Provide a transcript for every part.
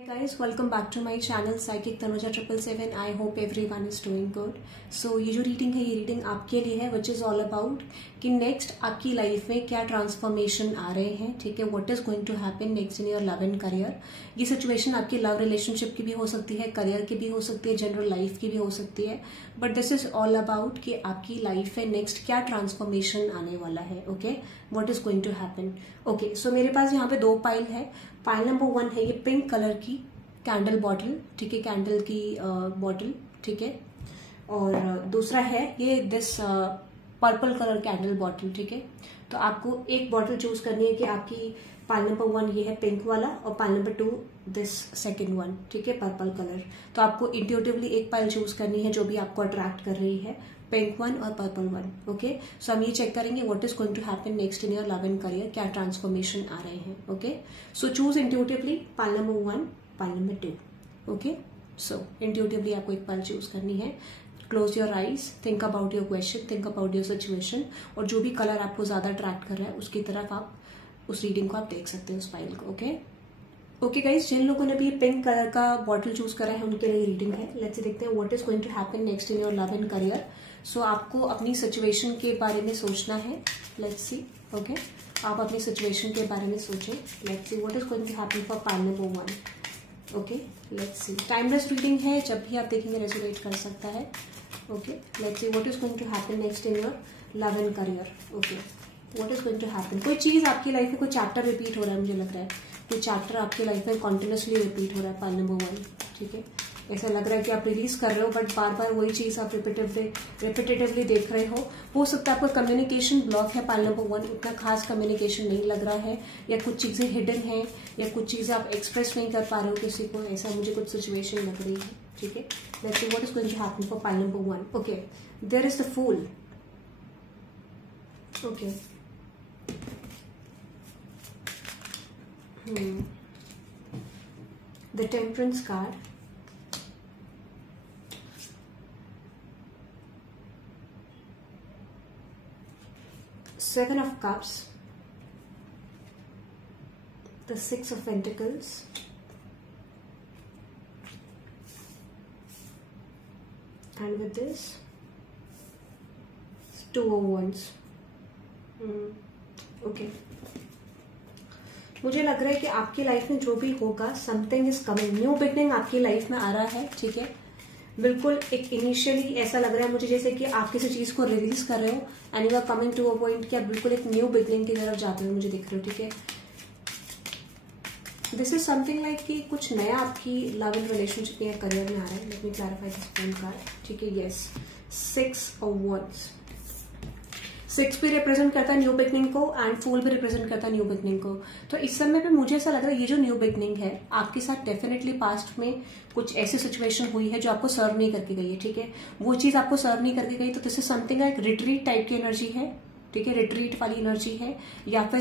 Guys, welcome back to my channel Psychic Tanuja 777. I hope everyone is doing good. So ये जो reading है ये reading आपके लिए है which is all about कि नेक्स्ट आपकी लाइफ में क्या ट्रांसफॉर्मेशन आ रहे हैं. ठीक है, what is going to happen next in your love and career. ये सिचुएशन आपकी लव रिलेशनशिप की भी हो सकती है, करियर की भी हो सकती है, जनरल लाइफ की भी हो सकती है. But this is all about कि आपकी लाइफ में नेक्स्ट क्या ट्रांसफॉर्मेशन आने वाला है. Okay, what is going to happen. Okay, so मेरे पास यहाँ पे दो पाइल है. पाइल नंबर 1 है ये पिंक कलर की कैंडल बॉटल. ठीक है, कैंडल की बॉटल. ठीक है, और दूसरा है ये this purple colour candle bottle. ठीक है, तो आपको एक बॉटल चूज करनी है कि आपकी पाइल नंबर 1 ये है पिंक वाला और pile number 2 this second one. ठीक है, पर्पल कलर. तो आपको इंट्यूटिवली एक पाइल चूज करनी है जो भी आपको अट्रैक्ट कर रही है, पिंक वन और पर्पल वन. ओके, सो हम ये चेक करेंगे what is going to happen next in your love and career. क्या ट्रांसफॉर्मेशन आ रहे हैं. Okay, so choose intuitively pile number 1, pile number 2. Okay, so intuitively आपको एक पाइल चूज करनी है. Close your eyes, think about your question, think about your situation, और जो भी कलर आपको ज्यादा अट्रैक्ट कर रहा है उसकी तरफ आप उस रीडिंग को आप देख सकते हैं, उस फाइल को. ओके गाइज, जिन लोगों ने भी पिंक कलर का बॉटल चूज करा है उनके लिए रीडिंग है. लेट्स देखते हैं what is going to happen next in your love and career. So आपको अपनी सिचुएशन के बारे में सोचना है. Let's see. ओके, आप अपनी सिचुएशन के बारे में सोचें. Let's see what is going to happen for pile number 1. Okay, let's see. Timeless reading है, जब भी आप देखेंगे रेजोनेट कर सकता है. Okay, let's see what is going to happen next in your love and career. Okay, what is going to happen. कोई चीज आपकी लाइफ में, कोई चैप्टर रिपीट हो रहा है, मुझे लग रहा है कोई चैप्टर आपकी लाइफ में कॉन्टिन्यूसली रिपीट हो रहा है. Pile number 1. ठीक है, ऐसा लग रहा है कि आप रिलीज कर रहे हो बट बार बार वही चीज आप रिपीटेटिवली देख रहे हो सकता है आपका कम्युनिकेशन ब्लॉक है. पाइल नंबर 1 उतना खास कम्युनिकेशन नहीं लग रहा है, या कुछ चीजें हिडन है, या कुछ चीजें आप एक्सप्रेस नहीं कर पा रहे हो किसी को. ऐसा मुझे कुछ सिचुएशन लग रही है. ठीक है, let's see what is going to happen for pile number 1. Okay, there is the fool. Okay, the temperance card, Seven of Cups, the Six of Pentacles, and with this Two of Wands. Okay, मुझे लग रहा है कि आपकी life में जो भी होगा, something is coming. New beginning आपकी लाइफ में आ रहा है. ठीक है, बिल्कुल एक इनिशियली ऐसा लग रहा है मुझे जैसे कि आप किसी चीज को रिलीज कर रहे हो and you are coming to a point कि आप बिल्कुल एक न्यू बिगनिंग की तरफ जाते हुए मुझे दिख रहे हो. ठीक है, दिस इज समथिंग लाइक कि कुछ नया आपकी लव एंड रिलेशनशिप या करियर में आ रहा है. Let me clarify this point card. ठीक है, यस, 6 of Wands. 6 भी रिप्रेजेंट करता है न्यू बिगनिंग को एंड फूल भी रिप्रेजेंट करता है न्यू बिगनिंग को. तो इस समय पे मुझे ऐसा लग रहा है ये जो न्यू बिगनिंग है आपके साथ डेफिनेटली पास्ट में कुछ ऐसी सिचुएशन हुई है जो आपको सर्व नहीं करके गई है. ठीक है, वो चीज आपको सर्व नहीं करके गई तो दिस इज समथिंग एक रिट्रीट टाइप की एनर्जी है. ठीक है, रिट्रीट वाली एनर्जी है, या फिर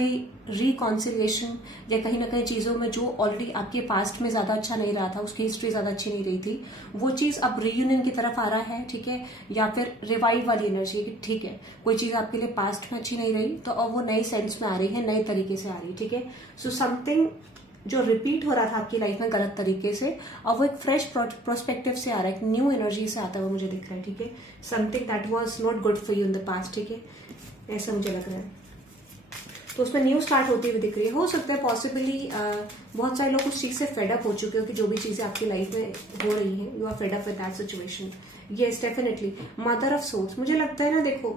रिकॉन्सिलिएशन, या कहीं ना कहीं चीजों में जो ऑलरेडी आपके पास्ट में ज्यादा अच्छा नहीं रहा था, उसकी हिस्ट्री ज्यादा अच्छी नहीं रही थी, वो चीज अब रीयूनियन की तरफ आ रहा है. ठीक है, या फिर रिवाइव वाली एनर्जी. ठीक है, कोई चीज आपके लिए पास्ट में अच्छी नहीं रही तो अब वो नए सेंस में आ रही है, नए तरीके से आ रही है. ठीक है, सो समथिंग जो रिपीट हो रहा था आपकी लाइफ में गलत तरीके से, अब वो एक फ्रेश प्रोस्पेक्टिव से आ रहा है, एक न्यू एनर्जी से आता है, वो मुझे दिख रहा है. ठीक है, something that was not good for you in the past. ठीक है, ऐसा मुझे लग रहा है. तो उसमें न्यू स्टार्ट होती हुई दिख रही है. हो सकता है पॉसिबली बहुत सारे लोग उस चीज से फेडअप हो चुके हो कि जो भी चीजें आपकी लाइफ में हो रही हैं, you are fed up with that situation. Yes, definitely. Mother of souls, मुझे लगता है ना, देखो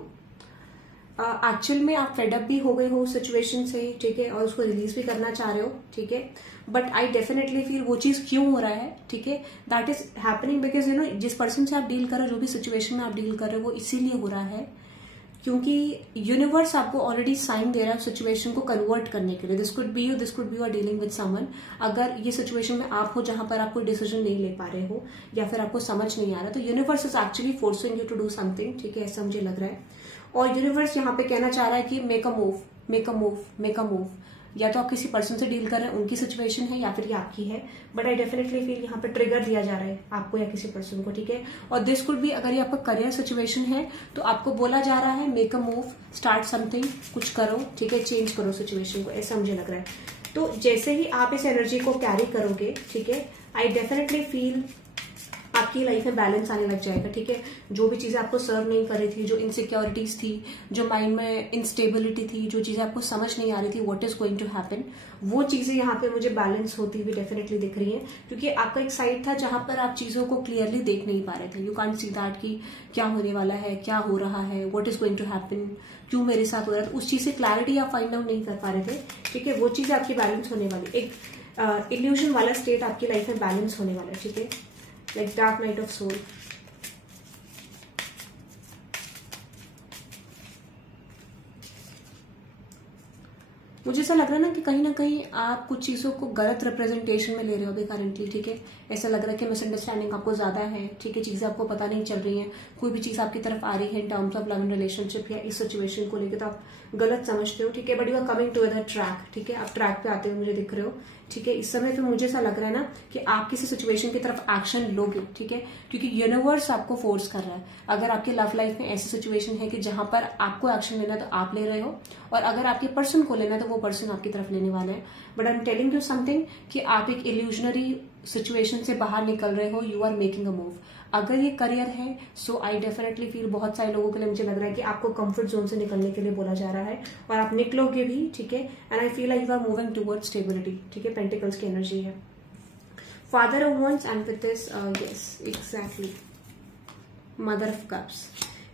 एक्चुअल में आप फेडअप भी हो गए हो सिचुएशन से. ठीक है, और उसको रिलीज भी करना चाह रहे हो. ठीक है, बट आई डेफिनेटली फील वो चीज क्यों हो रहा है. ठीक है, that is happening because you know जिस पर्सन से आप डील कर रहे हो, जो भी सिचुएशन में आप डील कर रहे हो, वो इसीलिए हो रहा है क्योंकि यूनिवर्स आपको ऑलरेडी साइन दे रहा है सिचुएशन को कन्वर्ट करने के लिए. This could be you are dealing with someone. अगर ये सिचुएशन में आप हो जहां पर आप कोई डिसीजन नहीं ले पा रहे हो या फिर आपको समझ नहीं आ रहा, तो universe is actually forcing you to do something. ठीक है, ऐसा मुझे लग रहा है. और यूनिवर्स यहाँ पे कहना चाह रहा है कि make a move, make a move, make a move. या तो आप किसी पर्सन से डील कर रहे हैं, उनकी सिचुएशन है, या फिर ये आपकी है. बट आई डेफिनेटली फील यहाँ पे ट्रिगर दिया जा रहा है आपको या किसी पर्सन को. ठीक है, और दिस कुड भी अगर ये आपका करियर सिचुएशन है तो आपको बोला जा रहा है make a move, start something, कुछ करो. ठीक है, चेंज करो सिचुएशन को, ऐसा मुझे लग रहा है. तो जैसे ही आप इस एनर्जी को कैरी करोगे, ठीक है, आई डेफिनेटली फील आपकी लाइफ में बैलेंस आने लग जाएगा, ठीक है। जो भी चीजें आपको सर्व नहीं कर रही थी, जो इनसिक्योरिटीज थी, जो माइंड में इंस्टेबिलिटी थी, जो चीजें आपको समझ नहीं आ रही थी what is going to happen, वो चीजें यहाँ पे मुझे बैलेंस होती हुई डेफिनेटली दिख रही हैं। क्योंकि आपका एक साइड था जहां पर आप चीजों को क्लियरली देख नहीं पा रहे थे। यू कांट सी दैट कि क्या होने वाला है, क्या हो रहा है, what is going to happen, क्यों मेरे साथ हो रहा है। उस चीज से क्लैरिटी आप फाइंड आउट नहीं कर पा रहे थे, ठीक है। वो चीजें आपकी बैलेंस होने वाली, एक इल्यूजन वाला स्टेट आपकी लाइफ में बैलेंस होने वाला है, ठीक है। Like Dark Night of Soul. मुझे ऐसा लग रहा है ना कहीं आप कुछ चीजों को गलत रिप्रेजेंटेशन में ले रहे हो अभी करंटली, ठीक है। ऐसा लग रहा है कि मिसअंडरस्टैंडिंग आपको ज्यादा है, ठीक है। चीजें आपको पता नहीं चल रही हैं, कोई भी चीज आपकी तरफ आ रही है in terms of love and relationship या इस सिचुएशन को लेकर तो आप गलत समझते हो, ठीक है। But you are coming to other track, ठीक है। आप ट्रैक पे आते हुए मुझे दिख रहे हो, ठीक है। इस समय पे मुझे ऐसा लग रहा है ना कि आप किसी सिचुएशन की तरफ एक्शन लोगे, ठीक है, क्योंकि यूनिवर्स आपको फोर्स कर रहा है। अगर आपकी लव लाइफ में ऐसी सिचुएशन है कि जहां पर आपको एक्शन लेना है तो आप ले रहे हो, और अगर आपके पर्सन को लेना है तो वो पर्सन आपकी तरफ लेने वाला है। But I am telling you something कि आप एक इल्यूजनरी सिचुएशन से बाहर निकल रहे हो, you are making a move. अगर ये करियर है, सो आई डेफिनेटली फील बहुत सारे लोगों के लिए मुझे लग रहा है कि आपको कंफर्ट जोन से निकलने के लिए बोला जा रहा है, और आप निकलोगे भी, ठीक है। And I feel like you are moving toward stability, ठीक है। पेंटिकल्स की एनर्जी है, father of wands, and with this yes exactly mother of cups,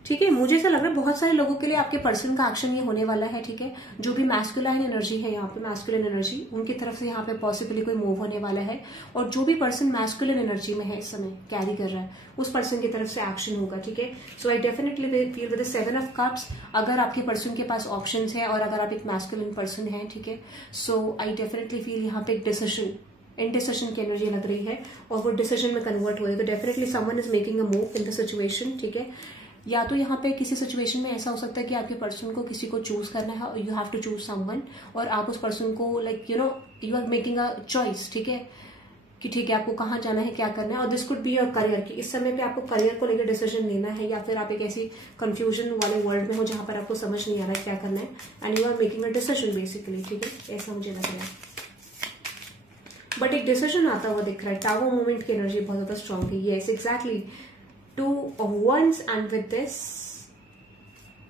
ठीक है। मुझे ऐसा लग रहा है बहुत सारे लोगों के लिए आपके पर्सन का एक्शन ये होने वाला है, ठीक है। जो भी मैस्कुलाइन एनर्जी है यहाँ पे, मैस्कुलिन एनर्जी, उनकी तरफ से यहाँ पे पॉसिबली कोई मूव होने वाला है, और जो भी पर्सन मैस्कुलिन एनर्जी में है इस समय कैरी कर रहा है, उस पर्सन की तरफ से एक्शन होगा, ठीक है। So I definitely feel with the 7 of cups, अगर आपके पर्सन के पास ऑप्शन है और अगर आप एक मैस्कुलिन पर्सन है, ठीक है, सो आई डेफिनेटली फील यहाँ पे एक डिसीजन, इंडिसिजन की एनर्जी लग रही है, और वो डिसीजन में कन्वर्ट हो रही है। तो definitely someone is making a move in the situation, ठीक है। या तो यहाँ पे किसी सिचुएशन में ऐसा हो सकता है कि आपके पर्सन को किसी को चूज करना है, you have to choose someone, और आप उस पर्सन को like you know you are making a choice, ठीक है, कि ठीक है आपको कहाँ जाना है, क्या करना है। और this could be your career, की इस समय पे आपको करियर को लेकर डिसीजन लेना है, या फिर आप एक ऐसी कंफ्यूजन वाले वर्ल्ड में हो जहां पर आपको समझ नहीं आ रहा है क्या करना है, and you are making a decision basically, ठीक है। ऐसा मुझे लग रहा है, बट एक डिसीजन आता हुआ दिख रहा है। टावर मूवमेंट की एनर्जी बहुत ज्यादा स्ट्रांग है, yes exactly 2 of Wands, and with this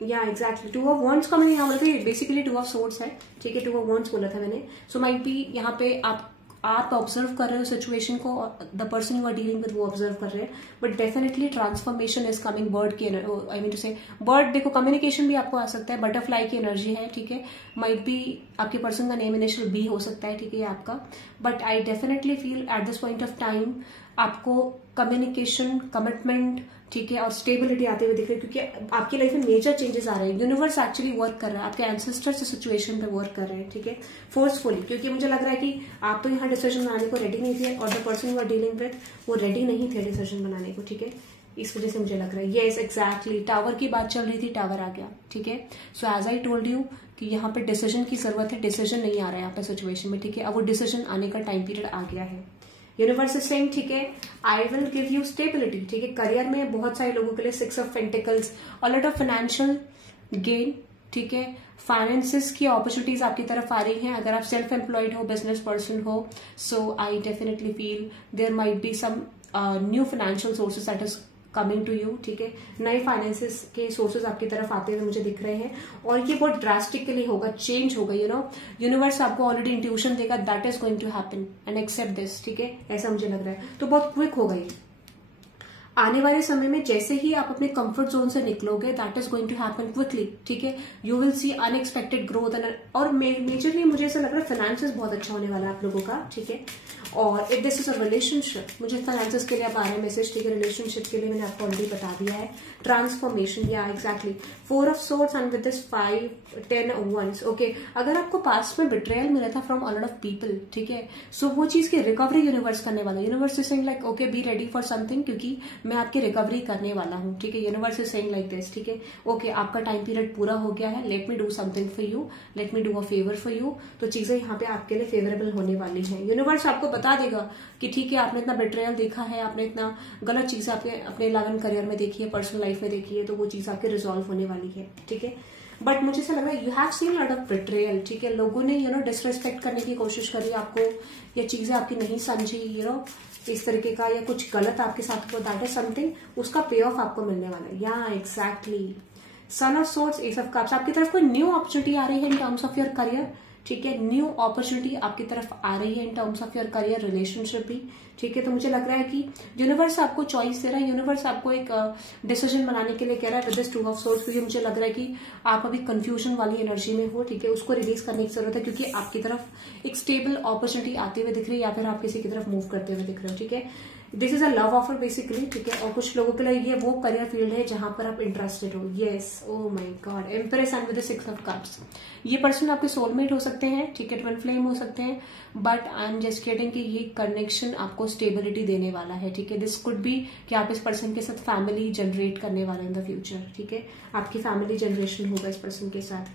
yeah exactly 2 of Wands का मैंने यहाँ बोला बेसिकली 2 of Swords है, ठीक है। 2 of Wands बोला था मैंने। सो माइट बी यहाँ पे आप ऑब्जर्व कर रहे हो सिचुएशन को, the person you are dealing with वो ऑब्जर्व कर रहे हैं, but definitely transformation is coming. Bird की I mean to say bird, देखो कम्युनिकेशन भी आपको आ सकता है, बटरफ्लाई की एनर्जी है, ठीक है। माइट बी आपके पर्सन का नेम इनिशियल बी हो सकता है, ठीक है, आपका। But I definitely feel at this point of time आपको कम्युनिकेशन, कमिटमेंट, ठीक है, और स्टेबिलिटी आते हुए दिख रही है, क्योंकि आपकी लाइफ में मेजर चेंजेस आ रहे हैं। यूनिवर्स एक्चुअली वर्क कर रहा है, आपके एंसेस्टर्स इस सिचुएशन पे वर्क कर रहे हैं, ठीक है, फोर्सफुली। क्योंकि मुझे लग रहा है कि आप तो यहाँ डिसीजन बनाने को रेडी नहीं थे, और the person you are dealing with वो रेडी नहीं थे डिसीजन बनाने को, ठीक है। इस वजह से मुझे लग रहा है, येस एग्जैक्टली टावर की बात चल रही थी, टावर आ गया, ठीक है। So as I told you कि यहाँ पे डिसीजन की जरूरत है, डिसीजन नहीं आ रहा है यहाँ पे सिचुएशन में, ठीक है। अब वो डिसीजन आने का टाइम पीरियड आ गया है। यूनिवर्स इज सेइंग, ठीक है, I will give you stability, ठीक है। करियर में बहुत सारे लोगों के लिए 6 ऑफ पेंटिकल्स, और लॉट ऑफ फाइनेंशियल गेन, ठीक है। फाइनेंसेस की अपॉर्चुनिटीज आपकी तरफ आ रही हैं, अगर आप सेल्फ एम्प्लॉयड हो, बिजनेस पर्सन हो, so I definitely feel there might be some new financial sources that is coming to you, ठीक है। नए फाइनेंसेस के सोर्सेज आपकी तरफ आते हुए मुझे दिख रहे हैं, और ये बहुत ड्रास्टिकली होगा, चेंज होगा, यू नो। यूनिवर्स आपको ऑलरेडी इंट्यूशन देगा that is going to happen, and accept this, ठीक है। ऐसा मुझे लग रहा है, तो बहुत क्विक होगा ये। आने वाले समय में जैसे ही आप अपने कंफर्ट जोन से निकलोगे, that is going to happen quickly, ठीक है। You will see unexpected growth, और मेजरली मुझे ऐसा लग रहा है फाइनेंसेस बहुत अच्छा होने वाला है आप लोगों का, ठीक है। और if this is a relationship, मुझे फाइनेंसेस के लिए आप आ रहे हैं मैसेज, ठीक है। रिलेशनशिप के लिए मैंने आपको ऑलरेडी बता दिया है। ट्रांसफॉर्मेशन, या exactly 4 of swords, and with this 5 10 of wands, okay. अगर आपको पास्ट में बिट्रेयल मिला था from a lot of people, ठीक है, सो वो चीज की रिकवरी यूनिवर्स करने वाला है। Universe is saying like okay be ready for something, क्योंकि मैं आपकी रिकवरी करने वाला हूँ, ठीक है। Universe is saying like this, ठीक है, ओके आपका टाइम पीरियड पूरा हो गया है, let me do something for you, let me do a favour for you. तो चीजें यहाँ पे आपके लिए फेवरेबल होने वाली हैं। यूनिवर्स आपको बता देगा कि ठीक है आपने इतना बिट्रेयल देखा है, आपने इतना गलत चीजें अपने लव एंड करियर में देखी है, पर्सनल लाइफ में देखी है, तो वो चीज आपके रिजॉल्व होने वाली है, ठीक है। बट मुझे ऐसा लग रहा है you have seen lot of betrayal, ठीक है, लोगों ने डिसरेस्पेक्ट करने की कोशिश करी आपको, या चीजें आपकी नहीं समझी, इस तरीके का, या कुछ गलत आपके साथ हुआ, दैट इज समथिंग, उसका पे ऑफ आपको मिलने वाला है। या exactly, son of swords, S of cups, आपकी तरफ कोई न्यू अपॉर्चुनिटी आ रही है in terms of your career, ठीक है, न्यू अपॉर्चुनिटी आपकी तरफ आ रही है in terms of your career, relationship भी, ठीक है। तो मुझे लग रहा है कि यूनिवर्स आपको चॉइस दे रहा है, यूनिवर्स आपको एक डिसीजन बनाने के लिए कह रहा है विद दिस 2 ऑफ सोर्ड्स, क्योंकि मुझे लग रहा है कि आप अभी कंफ्यूजन वाली एनर्जी में हो, ठीक है, उसको रिलीज करने की जरूरत है, क्योंकि आपकी तरफ एक स्टेबल अपॉर्चुनिटी आते हुए दिख रही है, या फिर आप किसी की तरफ मूव करते हुए दिख रहे हो, ठीक है। This is a love offer basically, ठीक है, और कुछ लोगों के लिए ये वो करियर फील्ड है जहां पर आप इंटरेस्टेड हो। Yes, oh my God, empress and with the 6 of cups, ये पर्सन आपके सोलमेट हो सकते हैं, ठीक है, ट्विन फ्लेम हो सकते हैं, but I am just getting कि ये कनेक्शन आपको स्टेबिलिटी देने वाला है, ठीक है। दिस कुड बी कि आप इस पर्सन के साथ फैमिली जनरेट करने वाले इन द फ्यूचर, ठीक है, आपकी फैमिली जनरेशन होगा इस पर्सन के साथ,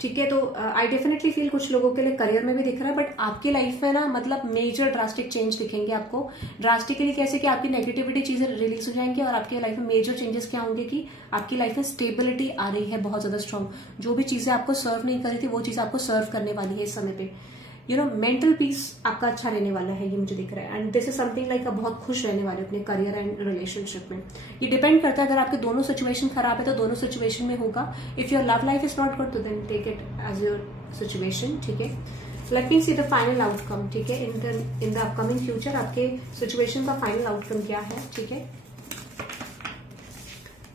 ठीक है। तो आई डेफिनेटली फील कुछ लोगों के लिए करियर में भी दिख रहा है, बट आपकी लाइफ में ना मतलब मेजर ड्रास्टिक चेंज दिखेंगे आपको। ड्रास्टिकली कैसे कि आपकी नेगेटिविटी चीजें रिलीज हो जाएंगी, और आपकी लाइफ में मेजर चेंजेस क्या होंगे कि आपकी लाइफ में स्टेबिलिटी आ रही है बहुत ज्यादा स्ट्रांग, जो भी चीजें आपको सर्व नहीं करी थी वो चीज आपको सर्व करने वाली है इस समय पे। मेंटल पीस आपका अच्छा रहने वाला है, ये मुझे दिख रहा है, and this is something like आप बहुत खुश रहने वाले अपने करियर एंड रिलेशनशिप में। ये डिपेंड करता है, अगर आपके दोनों सिचुएशन खराब है तो दोनों सिचुएशन में होगा। If your love life is not good तो then take it as your situation, ठीक है। Let me see the final outcome, ठीक है, इन द अपकमिंग फ्यूचर आपके सिचुएशन का फाइनल आउटकम क्या है, ठीक है,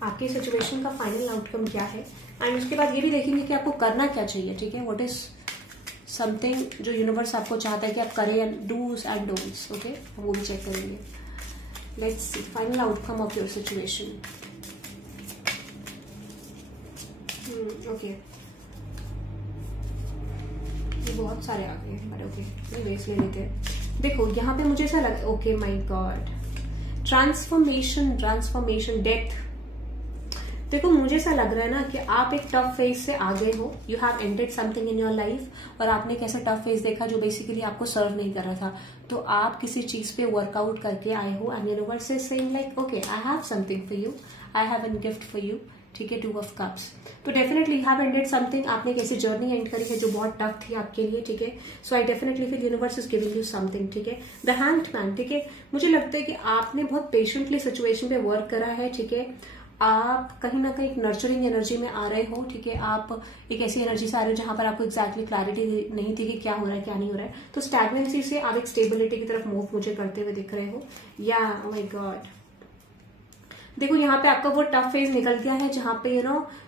आपकी सिचुएशन का फाइनल आउटकम क्या है, एंड उसके बाद ये भी देखेंगे कि आपको करना क्या चाहिए, ठीक है, व्हाट इज समथिंग जो यूनिवर्स आपको चाहता है कि आप करें, डूज एंड डोंट्स, ओके, वो भी चेक करेंगे। Let's see final outcome of your situation. Okay, ये बहुत सारे आ गए हैं, बट ओके, वेस्ट ले लेते हैं। देखो यहाँ पे मुझे ऐसा लगा, okay my God, transformation, death. देखो मुझे ऐसा लग रहा है ना कि आप एक टफ फेज से आगे हो, you have ended something in your life, और आपने एक ऐसा टफ फेज देखा जो बेसिकली आपको सर्व नहीं कर रहा था, तो आप किसी चीज पे वर्कआउट करके आए हो, and universe is saying like okay I have something for you, I have an gift for you, ठीक है, 2 ऑफ कप्स। तो definitely you have ended something, आपने एक ऐसी जर्नी एंड करी है जो बहुत टफ थी आपके लिए, ठीक है। So I definitely feel universe is giving you something, ठीक है। द हैंग्ड मैन, ठीक है, मुझे लगता है कि आपने बहुत पेशेंटली सिचुएशन पे वर्क करा है, ठीक है, आप कहीं ना कहीं एक नर्चरिंग एनर्जी में आ रहे हो, ठीक है, आप एक ऐसी एनर्जी से आ रहे हो जहां पर आपको एग्जैक्टली क्लैरिटी नहीं थी कि क्या हो रहा है क्या नहीं हो रहा है, तो स्टैग्नेंसी से आप एक स्टेबिलिटी की तरफ मूव मुझे करते हुए दिख रहे हो। या ओह माय गॉड, देखो यहाँ पे आपका वो टफ फेज निकल गया है जहां पे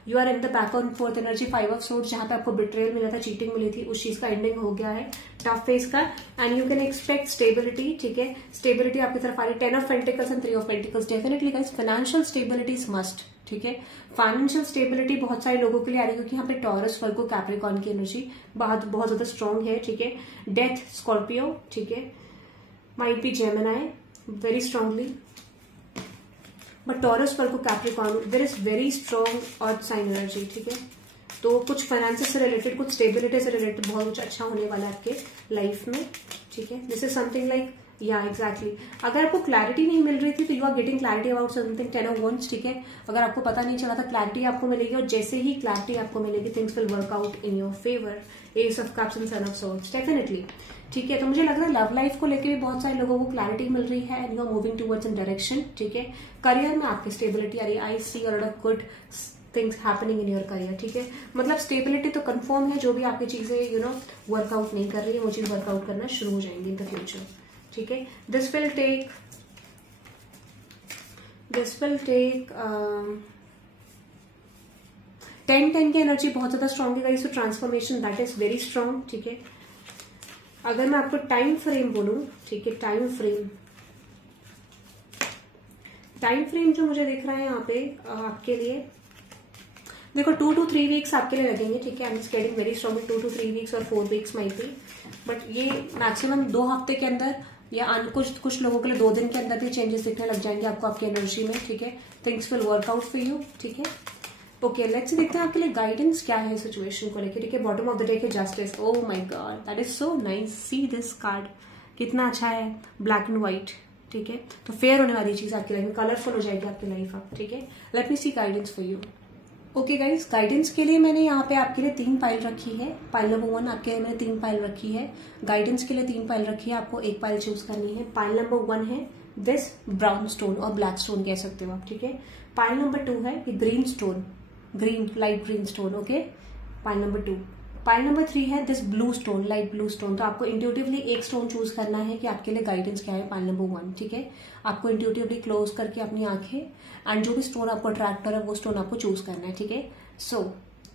you are in the back on fourth energy, 5 of swords, जहां पे आपको बिट्रेयल मिला था, चीटिंग मिली थी, उस चीज का एंडिंग हो गया है टफ फेज का, and you can expect stability, ठीक है, स्टेबिलिटी आपकी तरफ आ रही है। 10 of pentacles and 3 of pentacles, definitely guys financial stability is must, ठीक है, फाइनेंशियल स्टेबिलिटी बहुत सारे लोगों के लिए आ रही है, क्योंकि यहाँ पे टॉरस, वर्गो, कैप्रिकॉर्न की एनर्जी बहुत ज्यादा स्ट्रांग है, ठीक है। डेथ, स्कॉर्पियो, ठीक है, might be Gemini very strongly, but Taurus, Virgo, Capricorn there is very strong earth sign energy, ठीक है। तो कुछ फाइनेंस से रिलेटेड, कुछ स्टेबिलिटी से रिलेटेड बहुत कुछ अच्छा होने वाला है आपके लाइफ में, ठीक है। दिस इज समथिंग लाइक, या एग्जैक्टली, अगर आपको क्लैरिटी नहीं मिल रही थी तो you are getting clarity about something, 10 of wands, ठीक है। अगर आपको पता नहीं चला था, क्लैरिटी आपको मिलेगी, और जैसे ही क्लैरिटी आपको मिलेगी things will work out in your favour. S of cups and son of swords, definitely, ठीक है। तो मुझे लग रहा है लव लाइफ को लेकर भी बहुत सारे लोगों को क्लैरिटी मिल रही है, and you are moving towards in direction, ठीक है। करियर में आपकी स्टेबिलिटी आ रही है, I see a lot of good things happening in your career, ठीक है। मतलब स्टेबिलिटी तो कंफर्म है, जो भी आपकी चीजें वर्कआउट नहीं कर रही है वो चीज वर्कआउट करना शुरू हो जाएंगी इन द फ्यूचर, ठीक है। दिस विल टेक 10 की एनर्जी बहुत ज्यादा स्ट्रांग है गाइस, तो transformation that is very strong, ठीक है। अगर मैं आपको टाइम फ्रेम बोलूं, ठीक है, टाइम फ्रेम जो मुझे दिख रहा है यहाँ पे आपके लिए, देखो 2 to 3 वीक्स आपके लिए लगेंगे, ठीक है। I am getting very strong 2 to 3 weeks और 4 वीक्स माइट बी, बट ये मैक्सिमम 2 हफ्ते के अंदर, या कुछ लोगों के लिए 2 दिन के अंदर भी चेंजेस दिखने लग जाएंगे आपको आपकी एनर्जी में, ठीक है। Things will work out for you, ठीक है। ओके, लेट्स देखते हैं आपके लिए गाइडेंस क्या है सिचुएशन को लेकर, ठीक है। बॉटम ऑफ द डेक है justice, oh my God, that is so nice, see this card, कितना अच्छा है, ब्लैक एंड व्हाइट, ठीक है। तो फेयर होने वाली चीज आपकी लाइफ में, कलरफुल हो जाएगी आपकी लाइफ आप, ठीक है। Let me see guidance for you. Okay guys, guidance के लिए मैंने यहाँ पे आपके लिए 3 पाइल रखी है। पाइल नंबर 1 आपके लिए मैंने 3 पाइल रखी है। गाइडेंस के लिए 3 पाइल रखी है, आपको एक पाइल चूज करनी है। पाइल नंबर 1 है दिस ब्राउन स्टोन और ब्लैक स्टोन कह सकते हो आप, ठीक है। पाइल नंबर 2 है ये green stone, green light green stone, okay. Pile number 2। Pile number 3 है this blue stone, light blue stone. तो आपको इंट्यूटिवली एक स्टोन चूज करना है कि आपके लिए गाइडेंस क्या है पाइल नंबर 1, ठीक है। आपको इंट्यूटिवली क्लोज करके अपनी आंखें एंड जो भी स्टोन आपको अट्रैक्ट कर रहा है वो स्टोन आपको चूज करना है, ठीक है। सो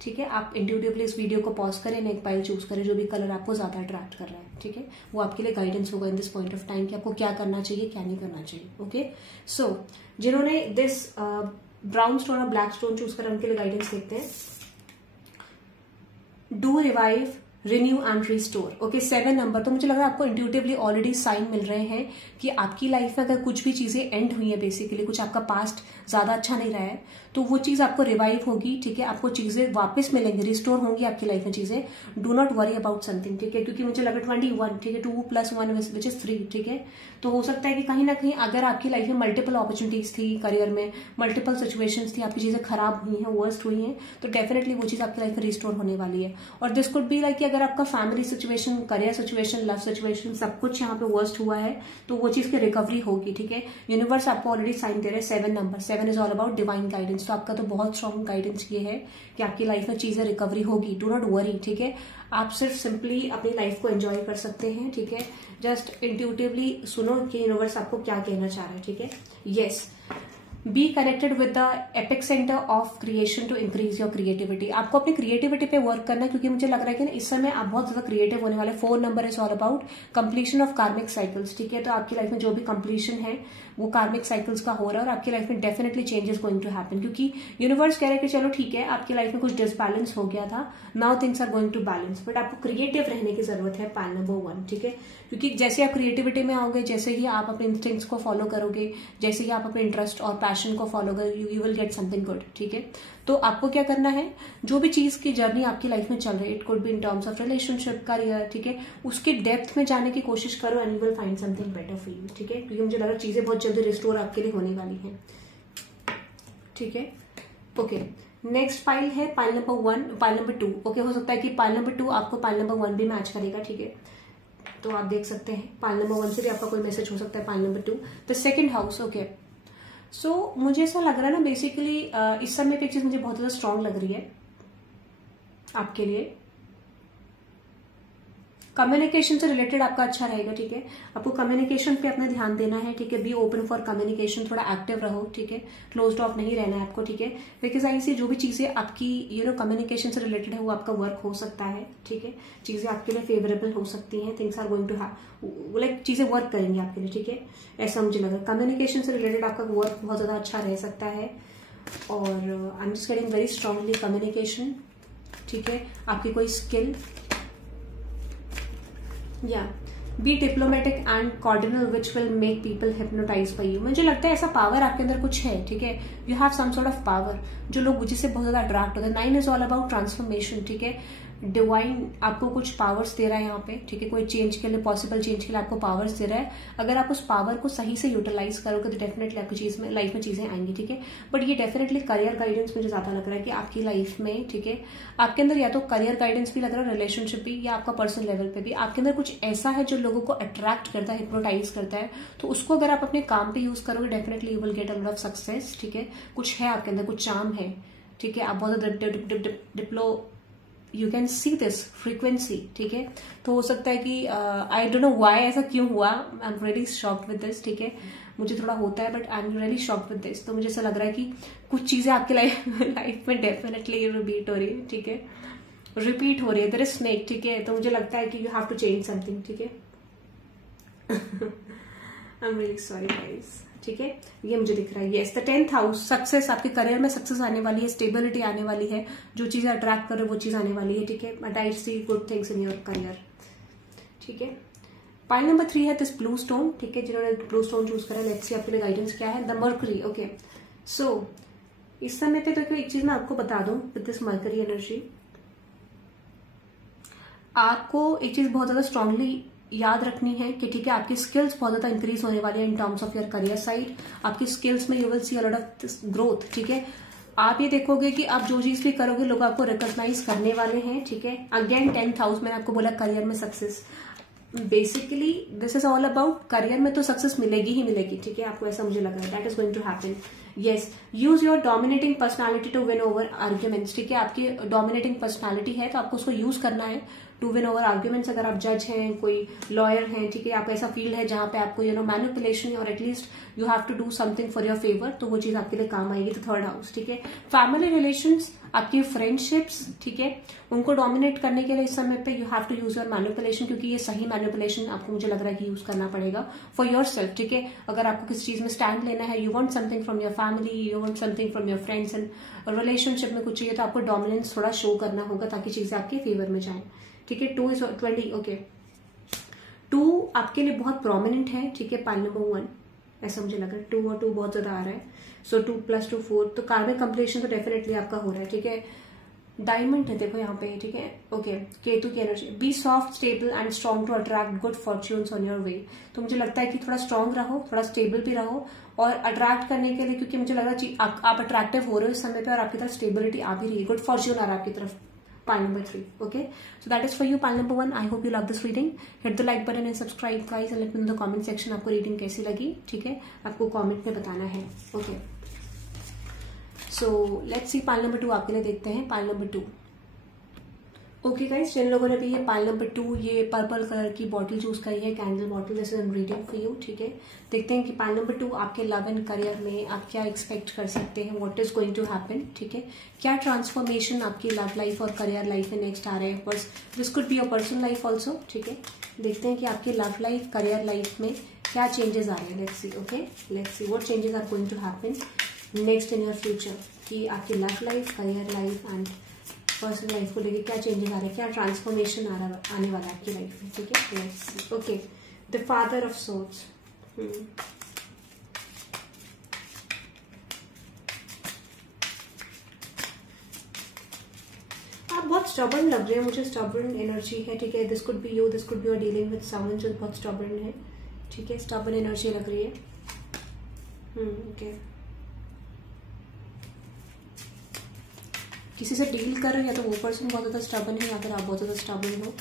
ठीक है, आप इंट्यूटिवली इस वीडियो को पॉज करें, एक पाइल चूज करें जो भी कलर आपको ज्यादा अट्रैक्ट कर रहा है, ठीक है। वो आपके लिए गाइडेंस होगा in this point of time कि आपको क्या करना चाहिए क्या नहीं करना चाहिए, ओके। सो जिन्होंने दिस ब्राउन स्टोन और ब्लैक स्टोन चूज कर उनके लिए गाइडेंस देखते हैं। Do revive, renew and restore, okay. 7 number. तो मुझे लग रहा है आपको इंट्यूटिवली ऑलरेडी साइन मिल रहे हैं कि आपकी लाइफ में अगर कुछ भी चीजें एंड हुई है, बेसिकली कुछ आपका पास्ट ज्यादा अच्छा नहीं रहा है, तो वो चीज आपको रिवाइव होगी, ठीक है। आपको चीजें वापस मिलेंगी, रिस्टोर होंगी आपकी लाइफ में चीजें। Do not worry about something, ठीक है, क्योंकि मुझे लगा 21, ठीक है, 2 + 1 विच इज 3, ठीक है। तो हो सकता है कि कहीं ना कहीं अगर आपकी लाइफ में मल्टीपल अपॉर्चुनिटीज थी, करियर में मल्टीपल सिचुएशंस थी, आपकी चीजें खराब हुई हैं, वर्स्ट हुई हैं, तो डेफिनेटली वो चीज आपकी लाइफ में रिस्टोर होने वाली है। और दिस कुड बी लाइक कि अगर आपका family situation, career situation, love situation सब कुछ यहाँ पे वर्स्ट हुआ है, तो वो चीज की रिकवरी होगी, ठीक है। यूनिवर्स आपको ऑलरेडी साइन दे रहे हैं 7 number. 7 is all about divine guidance. तो आपका तो बहुत स्ट्रॉन्ग गाइडेंस ये है कि आपकी लाइफ में चीजें रिकवरी होगी। डू नॉट वरी, ठीक है। आप सिर्फ सिंपली अपनी लाइफ को एंजॉय कर सकते हैं, ठीक है। जस्ट इंट्यूटिवली सुनो कि यूनिवर्स आपको क्या कहना चाह रहा है, ठीक है। Yes, be connected with the epic center of creation to increase your creativity. आपको अपनी क्रिएटिविटी पे वर्क करना है, क्योंकि मुझे लग रहा है कि ना इस समय आप बहुत ज्यादा क्रिएटिव होने वाले। 4 number is all about completion of कार्मिक साइकिल्स, ठीक है। तो आपकी लाइफ में जो भी कंप्लीशन है वो कार्मिक साइकिल्स का हो रहा है और आपकी लाइफ में definitely changes going to happen, क्योंकि यूनिवर्स कह रहे हैं कि चलो ठीक है, आपकी लाइफ में कुछ डिसबैलेंस हो गया था, now things are going to balance. But आपको क्रिएटिव रहने की जरूरत है, पाइल नंबर 1, ठीक है। क्योंकि जैसे आप क्रिएटिविटी में आओगे, जैसे ही आप अपने इंस्टिंक्ट्स को फॉलो करोगे, जैसे ही आप अपने इंटरेस्ट और पैशन को फॉलो करोगे, you will get something good, ठीक है। तो आपको क्या करना है, जो भी चीज की जर्नी आपकी लाइफ में चल रही है, it could be in terms of relationship, career, ठीक है, उसके डेप्थ में जाने की कोशिश करो and you will find something better for you, ठीक है। क्योंकि मुझे लग रहा है चीजें बहुत जल्दी रिस्टोर आपके लिए होने वाली हैं, ठीक है। ओके, नेक्स्ट पाइल है pile number 1, pile number 2, okay. हो सकता है कि पाइल नंबर 2 आपको पाइल नंबर 1 भी मैच करेगा, ठीक है। तो आप देख सकते हैं पाइल नंबर 1 से भी आपका कोई मैसेज हो सकता है। Pile number 2 the second house, okay. So मुझे ऐसा लग रहा है ना, बेसिकली इस समय पे एक चीज मुझे बहुत ज्यादा स्ट्रांग लग रही है आपके लिए। कम्युनिकेशन से रिलेटेड आपका अच्छा रहेगा, ठीक है। आपको कम्युनिकेशन पे अपना ध्यान देना है, ठीक है। बी ओपन फॉर कम्युनिकेशन, थोड़ा एक्टिव रहो, ठीक है। क्लोज्ड ऑफ नहीं रहना है आपको, ठीक है। बिकॉज ऐसी जो भी चीजें आपकी कम्युनिकेशन से रिलेटेड है वो आपका वर्क हो सकता है, ठीक है। चीजें आपके लिए फेवरेबल हो सकती हैं, things are going to have, like चीजें वर्क करेंगी आपके लिए, ठीक है। ऐसा मुझे लग रहा है कम्युनिकेशन से रिलेटेड आपका वर्क बहुत ज्यादा अच्छा रह सकता है। और I am just getting very strongly communication, ठीक है। आपकी कोई स्किल, या be diplomatic and cordial which will make people hypnotize by you. मुझे लगता है ऐसा पावर आपके अंदर कुछ है, ठीक है। You have some sort of power जो लोग जिससे बहुत ज्यादा अट्रैक्ट होते हैं। 9 इज ऑल अबाउट ट्रांसफॉर्मेशन, ठीक है। डिवाइन आपको कुछ पावर्स दे रहा है यहाँ पे, ठीक है। कोई चेंज के लिए, पॉसिबल चेंज के लिए आपको पावर्स दे रहा है। अगर आप उस पावर को सही से यूटिलाइज करोगे तो डेफिनेटली आपकी चीज में, लाइफ में चीजें आएंगी, ठीक है। बट ये डेफिनेटली करियर गाइडेंस मुझे ज्यादा लग रहा है कि आपकी लाइफ में, ठीक है, आपके अंदर या तो करियर गाइडेंस भी लग रहा है, रिलेशनशिप भी, या आपका पर्सनल लेवल पे भी आपके अंदर कुछ ऐसा है जो लोगों को अट्रैक्ट करता है, हिप्नोटाइज करता है। तो उसको अगर आप अपने काम पे यूज करोगे definitely you will get a lot of success, ठीक है। कुछ है आपके अंदर, कुछ चार्म है, ठीक है। आप बहुत you can see this frequency, ठीक है। तो हो सकता है कि आई डोंट नो व्हाई ऐसा क्यों हुआ, आई am really shocked with this, ठीक है। मुझे थोड़ा होता है but I am really shocked with this. तो मुझे ऐसा लग रहा है कि कुछ चीजें आपके लाइफ में डेफिनेटली रिपीट हो रही है, ठीक है, रिपीट हो रही है। देयर इज स्नेक, ठीक है। तो मुझे लगता है कि you have to change something, ठीक है। I am really sorry guys, ठीक है। ये मुझे दिख रहा है। Yes, the 10th house, success, आपके करियर में सक्सेस आने वाली है, स्टेबिलिटी आने वाली है, जो चीजें अट्रैक्ट कर रहे वो चीज आने वाली है, ठीक है। But I see good things in your career, ठीक है। पाइल नंबर 3 है दिस ब्लू स्टोन, ठीक है। जिन्होंने ब्लू स्टोन चूज करा, लेट्स सी आपके लिए गाइडेंस क्या है। The mercury, okay. सो इस समय पे तो एक चीज मैं आपको बता दूं विद दिस मर्करी एनर्जी, आपको एक चीज बहुत ज्यादा स्ट्रांगली याद रखनी है कि ठीक है, आपकी स्किल्स बहुत ज्यादा इंक्रीज होने वाली है in terms of your career side. आपकी स्किल्स में you will C a lot of growth, ठीक है। आप ये देखोगे कि आप जो चीज भी करोगे लोग आपको रिकॉग्नाइज करने वाले हैं, ठीक है। अगेन 10th हाउस मैंने आपको बोला करियर में success, basically this is all about career में तो सक्सेस मिलेगी ही मिलेगी, ठीक है। आपको ऐसा मुझे लग रहा है that is going to happen. Yes, use your dominating personality to win over arguments, ठीक है। आपकी डोमिनेटिंग पर्सनालिटी है तो आपको उसको यूज करना है टू विन ओवर आर्ग्यूमेंट्स। अगर आप जज हैं, कोई लॉयर हैं, ठीक है, आप ऐसा फील्ड है जहां पे आपको मैनिपुलेशन और at least you have to do something for your favour, तो वो चीज आपके लिए काम आएगी। तो 3rd हाउस, ठीक है। फैमिली रिलेशंस, आपकी फ्रेंडशिप्स, ठीक है, उनको डोमिनेट करने के लिए इस समय पे you have to use your manipulation, क्योंकि ये सही मैनिपुलेशन आपको मुझे लग रहा है कि यूज करना पड़ेगा फॉर योर सेल्फ, ठीक है। अगर आपको किसी चीज में स्टैंड लेना है, you want something from your family, you want something from your friends and relationship में कुछ चाहिए, तो आपको डोमिनेंस थोड़ा शो करना होगा ताकि चीजें आपके फेवर में जाए, ठीक है। 2 is 20, ओके। 2 आपके लिए बहुत प्रोमिनेंट है, ठीक है, पाइल नंबर 1, ऐसा मुझे लग रहा है। 2 और 2 बहुत ज्यादा आ रहा है, सो 2 + 2 4, तो कार्मिक कंप्लीशन तो डेफिनेटली आपका हो रहा है, ठीक है। डायमंड है देखो यहाँ पे, ठीक है, ओके। केतु की energy, be soft stable and strong to attract good fortunes on your way, तो मुझे लगता है कि थोड़ा स्ट्रॉन्ग रहो, थोड़ा स्टेबल भी रहो और अट्रैक्ट करने के लिए, क्योंकि मुझे लग रहा है आप अट्रैक्टिव हो रहे हो इस समय पे और आपकी तरफ स्टेबिलिटी आ भी रही है, गुड फॉर्च्यून आ रहा है आपकी तरफ। Pile number 3, okay, so that is for you, pile number 1. I hope you love this reading. Hit the like button and subscribe guys, and let me know in the comment section आपको reading कैसी लगी, ठीक है, आपको comment में बताना है, okay. So let's see pile number 2 आपके लिए देखते हैं, पाइल नंबर 2। ओके गाइस, जिन लोगों ने भी ये पाइल नंबर 2 ये पर्पल कलर की बॉटल चूज करी है, candle bottle, this is I am reading for you, ठीक है। देखते हैं कि पाइल नंबर 2 आपके लव एंड करियर में आप क्या एक्सपेक्ट कर सकते हैं, what is going to happen, ठीक है। क्या ट्रांसफॉर्मेशन आपकी लव लाइफ और करियर लाइफ में नेक्स्ट आ रहे हैं, बस this could be your personal life also, ठीक है। देखते हैं कि आपकी लव लाइफ करियर लाइफ में क्या चेंजेस आ रहे हैं, let's see, okay, let's see what changes are going to happen next in your future, कि आपकी love life, career life and personal life को लेके क्या चेंजेस आ रहे हैं, क्या ट्रांसफॉर्मेशन आने वाला है आपकी लाइफ में, ठीक है। Let's see, okay, the father of swords, आप बहुत स्टबर्न लग रहे हैं मुझे, स्टबर्न एनर्जी है, ठीक है। This could be you, this could be your dealing with someone जो बहुत स्टबर्न है, ठीक है, स्टबर्न एनर्जी लग रही है, ओके। किसी से डील कर रहे हैं या तो वो पर्सन बहुत ज्यादा स्टबर्न है या फिर आप बहुत ज्यादा स्टबर्न हो,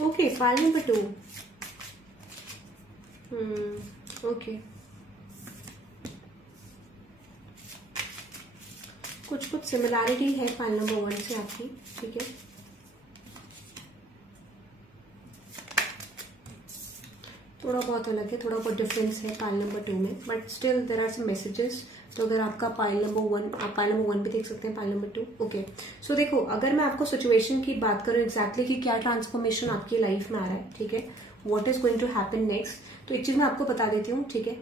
ओके। फाइल नंबर 2, ओके, कुछ सिमिलैरिटी है फाइल नंबर 1 से आपकी, ठीक है। थोड़ा बहुत अलग है, थोड़ा बहुत डिफरेंस है पाइल नंबर 2 में, but still there are some messages. तो अगर आपका पाइल नंबर 1, आप पाइल नंबर 1 भी देख सकते हैं, पाइल नंबर 2, ओके। सो देखो, अगर मैं आपको सिचुएशन की बात करूं एग्जैक्टली कि क्या ट्रांसफॉर्मेशन आपकी लाइफ में आ रहा है, ठीक है, what is going to happen next, तो एक चीज मैं आपको बता देती हूँ, ठीक है।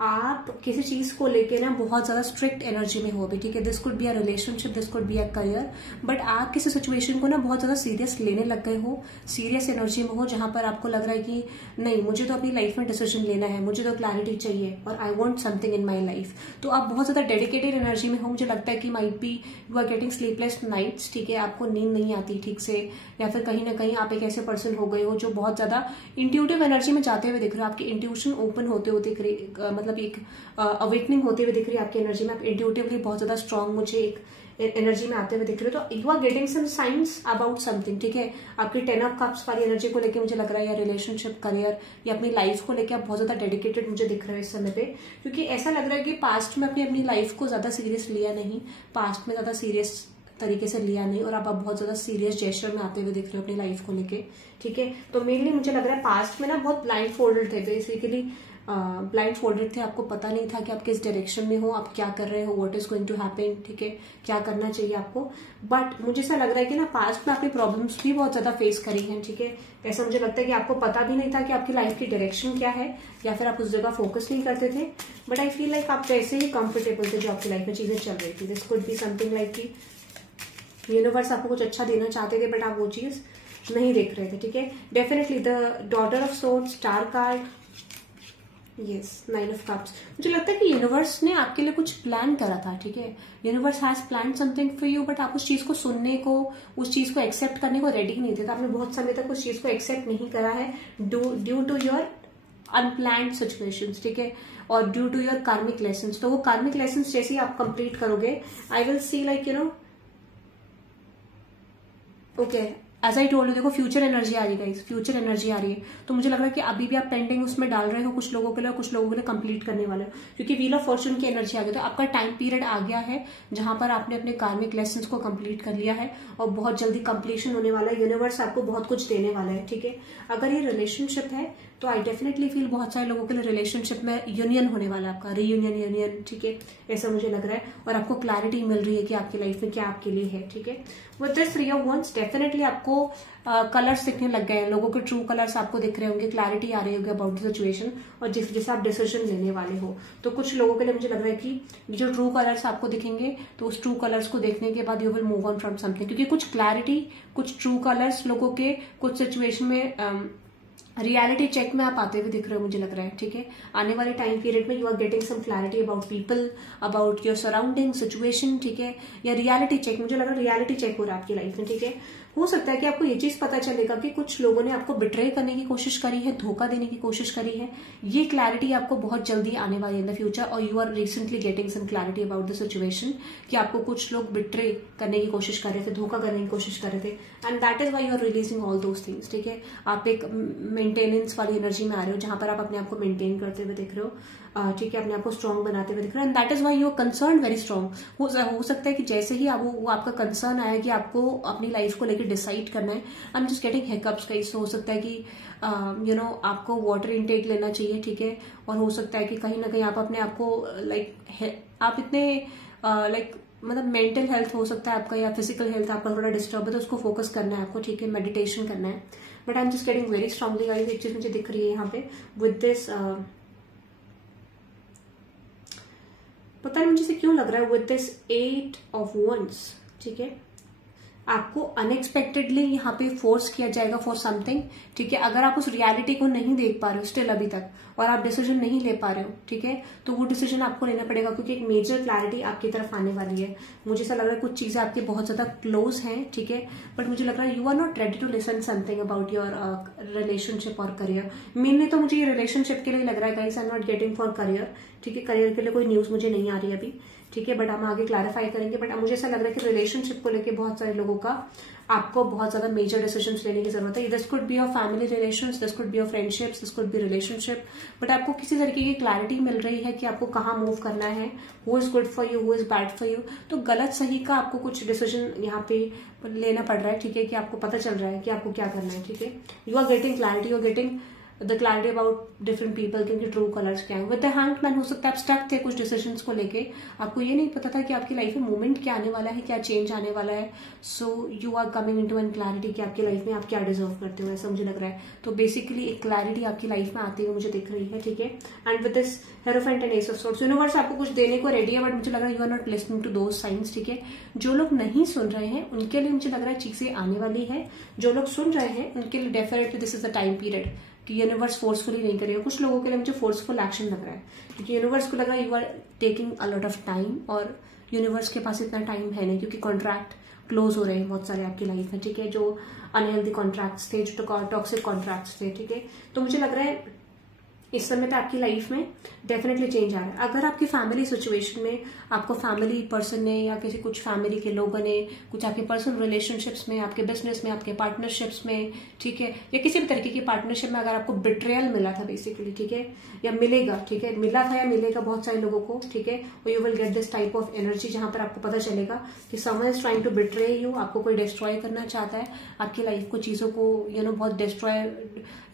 आप किसी चीज को लेके ना बहुत ज्यादा स्ट्रिक्ट एनर्जी में हो अभी, ठीक है। This could be a relationship, this could be a career, but आप किसी सिचुएशन को ना बहुत ज्यादा सीरियस लेने लग गए हो, सीरियस एनर्जी में हो, जहां पर आपको लग रहा है कि नहीं, मुझे तो अपनी लाइफ में डिसीजन लेना है, मुझे तो क्लैरिटी चाहिए और I want something in my life. तो आप बहुत ज्यादा डेडिकेटेड एनर्जी में हो, मुझे लगता है कि might be you are getting sleepless nights, ठीक है, आपको नींद नहीं आती ठीक से, या फिर कहीं ना कहीं आप एक ऐसे पर्सन हो गए हो जो बहुत ज्यादा इंट्यूटिव एनर्जी में जाते हुए दिख रहे हो, आपकी इंट्यूशन ओपन होते हुए दिख रही, मतलब एक अवेकनिंग होते हुए दिख रही है आपकी एनर्जी में, आप इंट्यूटिवली बहुत ज्यादा स्ट्रांग मुझे एक एनर्जी में आते हुए दिख रहे हो, तो you are getting some signs about something, ठीक है। आपकी 10 ऑफ कप्स वाली एनर्जी को लेके मुझे लग रहा है, या रिलेशनशिप, करियर या अपनी लाइफ को लेके आप बहुत ज्यादा डेडिकेटेड मुझे दिख रहे हो इस समय पे, क्योंकि ऐसा लग रहा है कि पास्ट में अपनी लाइफ को ज्यादा सीरियस लिया नहीं, पास्ट में ज्यादा सीरियस तरीके से लिया नहीं, और आप बहुत ज्यादा सीरियस जेस्चर में आते हुए दिख रहे हो अपनी लाइफ को लेके, ठीक है। तो मेनली मुझे लग रहा है पास्ट में ना बहुत ब्लाइंड फोल्डेड थे, बेसिकली ब्लाइंड फोल्डेड थे, आपको पता नहीं था कि आप किस डायरेक्शन में हो, आप क्या कर रहे हो, what is going to happen, ठीक है, क्या करना चाहिए आपको। बट मुझे ऐसा लग रहा है कि ना पास्ट में आपने प्रॉब्लम्स भी बहुत ज्यादा फेस करी हैं, ठीक है। ऐसा मुझे लगता है कि आपको पता भी नहीं था कि आपकी लाइफ की डायरेक्शन क्या है, या फिर आप उस जगह फोकस नहीं करते थे। बट आई फील लाइक आप वैसे ही कंफर्टेबल थे जो आपकी लाइफ में चीजें चल रही थी। This could be something like कि यूनिवर्स आपको कुछ अच्छा देना चाहते थे बट आप वो चीज नहीं देख रहे थे, ठीक है। Definitely the daughter of swords, star card, yes, 9 of cups. मुझे लगता है कि यूनिवर्स ने आपके लिए कुछ प्लान करा था, ठीक है। Universe has plan something for you, but आप उस चीज को सुनने को, उस चीज को एक्सेप्ट करने को रेडी नहीं थे। तो आपने बहुत समय तक उस चीज को एक्सेप्ट नहीं करा है due to your unplanned situations, ठीक है, और due to your karmic lessons. तो वो कार्मिक लेसन्स जैसे ही आप कंप्लीट करोगे, I will see like okay, as I told you, देखो फ्यूचर एनर्जी आ रही है गाइस, फ्यूचर एनर्जी आ रही है। तो मुझे लग रहा है कि अभी भी आप पेंडिंग उसमें डाल रहे हो कुछ लोगों के लिए, कुछ लोगों के लिए कंप्लीट करने वाले हो, क्योंकि व्हील ऑफ फॉर्चून की एनर्जी आ गई। तो आपका टाइम पीरियड आ गया है जहां पर आपने अपने कार्मिक लेसन्स को कंप्लीट कर लिया है और बहुत जल्दी कंप्लीशन होने वाला है। यूनिवर्स आपको बहुत कुछ देने वाला है, ठीक है। अगर ये रिलेशनशिप है तो आई डेफिनेटली फील बहुत सारे लोगों के लिए रिलेशनशिप में यूनियन होने वाला है, आपका रीयूनियन, यूनियन, ठीक है, ऐसा मुझे लग रहा है। और आपको क्लैरिटी मिल रही है कि आपकी लाइफ में क्या आपके लिए है, ठीक है। With this 3 of wands definitely आपको कलर्स दिखने लग गए हैं, लोगों के ट्रू कलर्स आपको दिख रहे होंगे, क्लैरिटी आ रही होगी अबाउट द सिचुएशन, और जैसे आप डिसीजन लेने वाले हो। तो कुछ लोगों के लिए मुझे लग रहा है कि जो ट्रू कलर्स आपको दिखेंगे, तो उस ट्रू कलर्स को देखने के बाद you will move on from something, क्योंकि कुछ क्लैरिटी, कुछ ट्रू कलर्स लोगों के कुछ सिचुएशन में रियलिटी चेक में आप आते हुए दिख रहे हो, मुझे लग रहा है, ठीक है। आने वाले टाइम पीरियड में you are getting some clarity about people, about your surrounding situation, ठीक है, या रियलिटी चेक, मुझे लग रहा है रियलिटी चेक हो रहा है आपकी लाइफ में, ठीक है। हो सकता है कि आपको ये चीज पता चलेगा कि कुछ लोगों ने आपको बिट्रे करने की कोशिश करी है, धोखा देने की कोशिश करी है। ये क्लैरिटी आपको बहुत जल्दी आने वाली है इन द फ्यूचर, और you are recently getting some clarity about the situation कि आपको कुछ लोग बिट्रे करने की कोशिश कर रहे थे, धोखा करने की कोशिश कर रहे थे, and that is why you are releasing all those things, ठीक है। आप एक मेंटेनेंस वाली एनर्जी में आ रहे हो जहां पर आप अपने आप को मेंटेन करते हुए दिख रहे हो, ठीक है, अपने आप को स्ट्रॉन्ग बनाते हुए दिख रहे हो, and that is why you are concern very strong. हो सकता है कि जैसे ही आप वो आपका कंसर्न आया कि आपको अपनी लाइफ को लेकर डिसाइड करना है, I am just getting hiccups guys. तो हो सकता है कि आपको वाटर इनटेक लेना चाहिए, ठीक है, और हो सकता है कि कहीं ना कहीं आप अपने आप को आप इतने मतलब मेंटल हेल्थ हो सकता है आपका, या फिजिकल हेल्थ आपका थोड़ा डिस्टर्ब है, तो उसको फोकस करना है आपको, ठीक है, मेडिटेशन करना है। But I am just getting very strongly guys, एक चीज मुझे दिख रही है यहाँ पे विद दिस, पता नहीं मुझे से क्यों लग रहा है विद दिस 8 ऑफ wands, ठीक है, आपको अनएक्सपेक्टेडली यहाँ पे फोर्स किया जाएगा फॉर समथिंग, ठीक है। अगर आप उस रियलिटी को नहीं देख पा रहे हो स्टिल अभी तक, और आप डिसीजन नहीं ले पा रहे हो, ठीक है, तो वो डिसीजन आपको लेना पड़ेगा, क्योंकि एक मेजर क्लैरिटी आपकी तरफ आने वाली है। मुझे ऐसा लग रहा है कुछ चीजें आपकी बहुत ज्यादा क्लोज हैं, ठीक है, बट मुझे लग रहा है you are not ready to listen something about your relationship और करियर। मेनली तो मुझे ये रिलेशनशिप के लिए लग रहा है guys, I am not getting for career, ठीक है। करियर के लिए कोई न्यूज मुझे नहीं आ रही अभी, ठीक है, बट हम आगे क्लैरिफाई करेंगे। बट मुझे ऐसा लग रहा है कि रिलेशनशिप को लेके बहुत सारे लोगों का आपको बहुत ज्यादा मेजर डिसीजंस लेने की जरूरत है। This could be your family relations, this could be your friendships, this could B relationship, but आपको किसी तरीके की क्लैरिटी मिल रही है कि आपको कहाँ मूव करना है, who is good for you, who is bad for you. तो गलत सही का आपको कुछ डिसीजन यहाँ पे लेना पड़ रहा है, ठीक है, कि आपको पता चल रहा है कि आपको क्या करना है, ठीक है। You are getting clarity, you are getting the clarity about different people, क्योंकि ट्रू कलर्स क्या है। विद द हैंग्ड मैन हो सकता है आप स्टक थे कुछ डिसीजंस को लेके, आपको ये नहीं पता था कि आपकी लाइफ में मूवमेंट क्या आने वाला है, क्या चेंज आने वाला है। So you are coming into an clarity कि आपकी लाइफ में आप क्या डिजर्व करते हो, ऐसा मुझे लग रहा है। तो बेसिकली एक क्लैरिटी आपकी लाइफ में आती हुई मुझे दिख रही है, ठीक है। And with this hierophant and S of swords, universe आपको कुछ देने को रेडी है, बट मुझे लग रहा है you are not listening to those signs, ठीक है। जो लोग नहीं सुन रहे हैं उनके लिए मुझे लग रहा है चीजें आने वाली है, जो लोग सुन रहे हैं उनके लिए definitely this is the time period कि यूनिवर्स फोर्सफुली नहीं करेगा। कुछ लोगों के लिए मुझे फोर्सफुल एक्शन लग रहा है, क्योंकि यूनिवर्स को लग रहा है you are taking a lot of time, और यूनिवर्स के पास इतना टाइम है नहीं, क्योंकि कॉन्ट्रैक्ट क्लोज हो रहे हैं बहुत सारे आपकी लाइफ में, ठीक है, जो अनहेल्दी कॉन्ट्रैक्ट्स थे, जो टॉक्सिक कॉन्ट्रैक्ट्स थे, ठीक है। तो मुझे लग रहा है इस समय पे आपकी लाइफ में डेफिनेटली चेंज आ रहा है। अगर आपकी फैमिली सिचुएशन में आपको फैमिली पर्सन ने या किसी कुछ फैमिली के लोगों ने कुछ आपके पर्सनल रिलेशनशिप्स में, आपके बिजनेस में, आपके पार्टनरशिप्स में, ठीक है, या किसी भी तरीके की पार्टनरशिप में अगर आपको बिट्रेयल मिला था बेसिकली, ठीक है, या मिलेगा, ठीक है, मिला था या मिलेगा बहुत सारे लोगों को, ठीक है, और you will get this type of energy जहां पर आपको पता चलेगा कि someone is trying to betray you, आपको कोई डिस्ट्रॉय करना चाहता है, आपकी लाइफ को, चीजों को बहुत डिस्ट्रॉय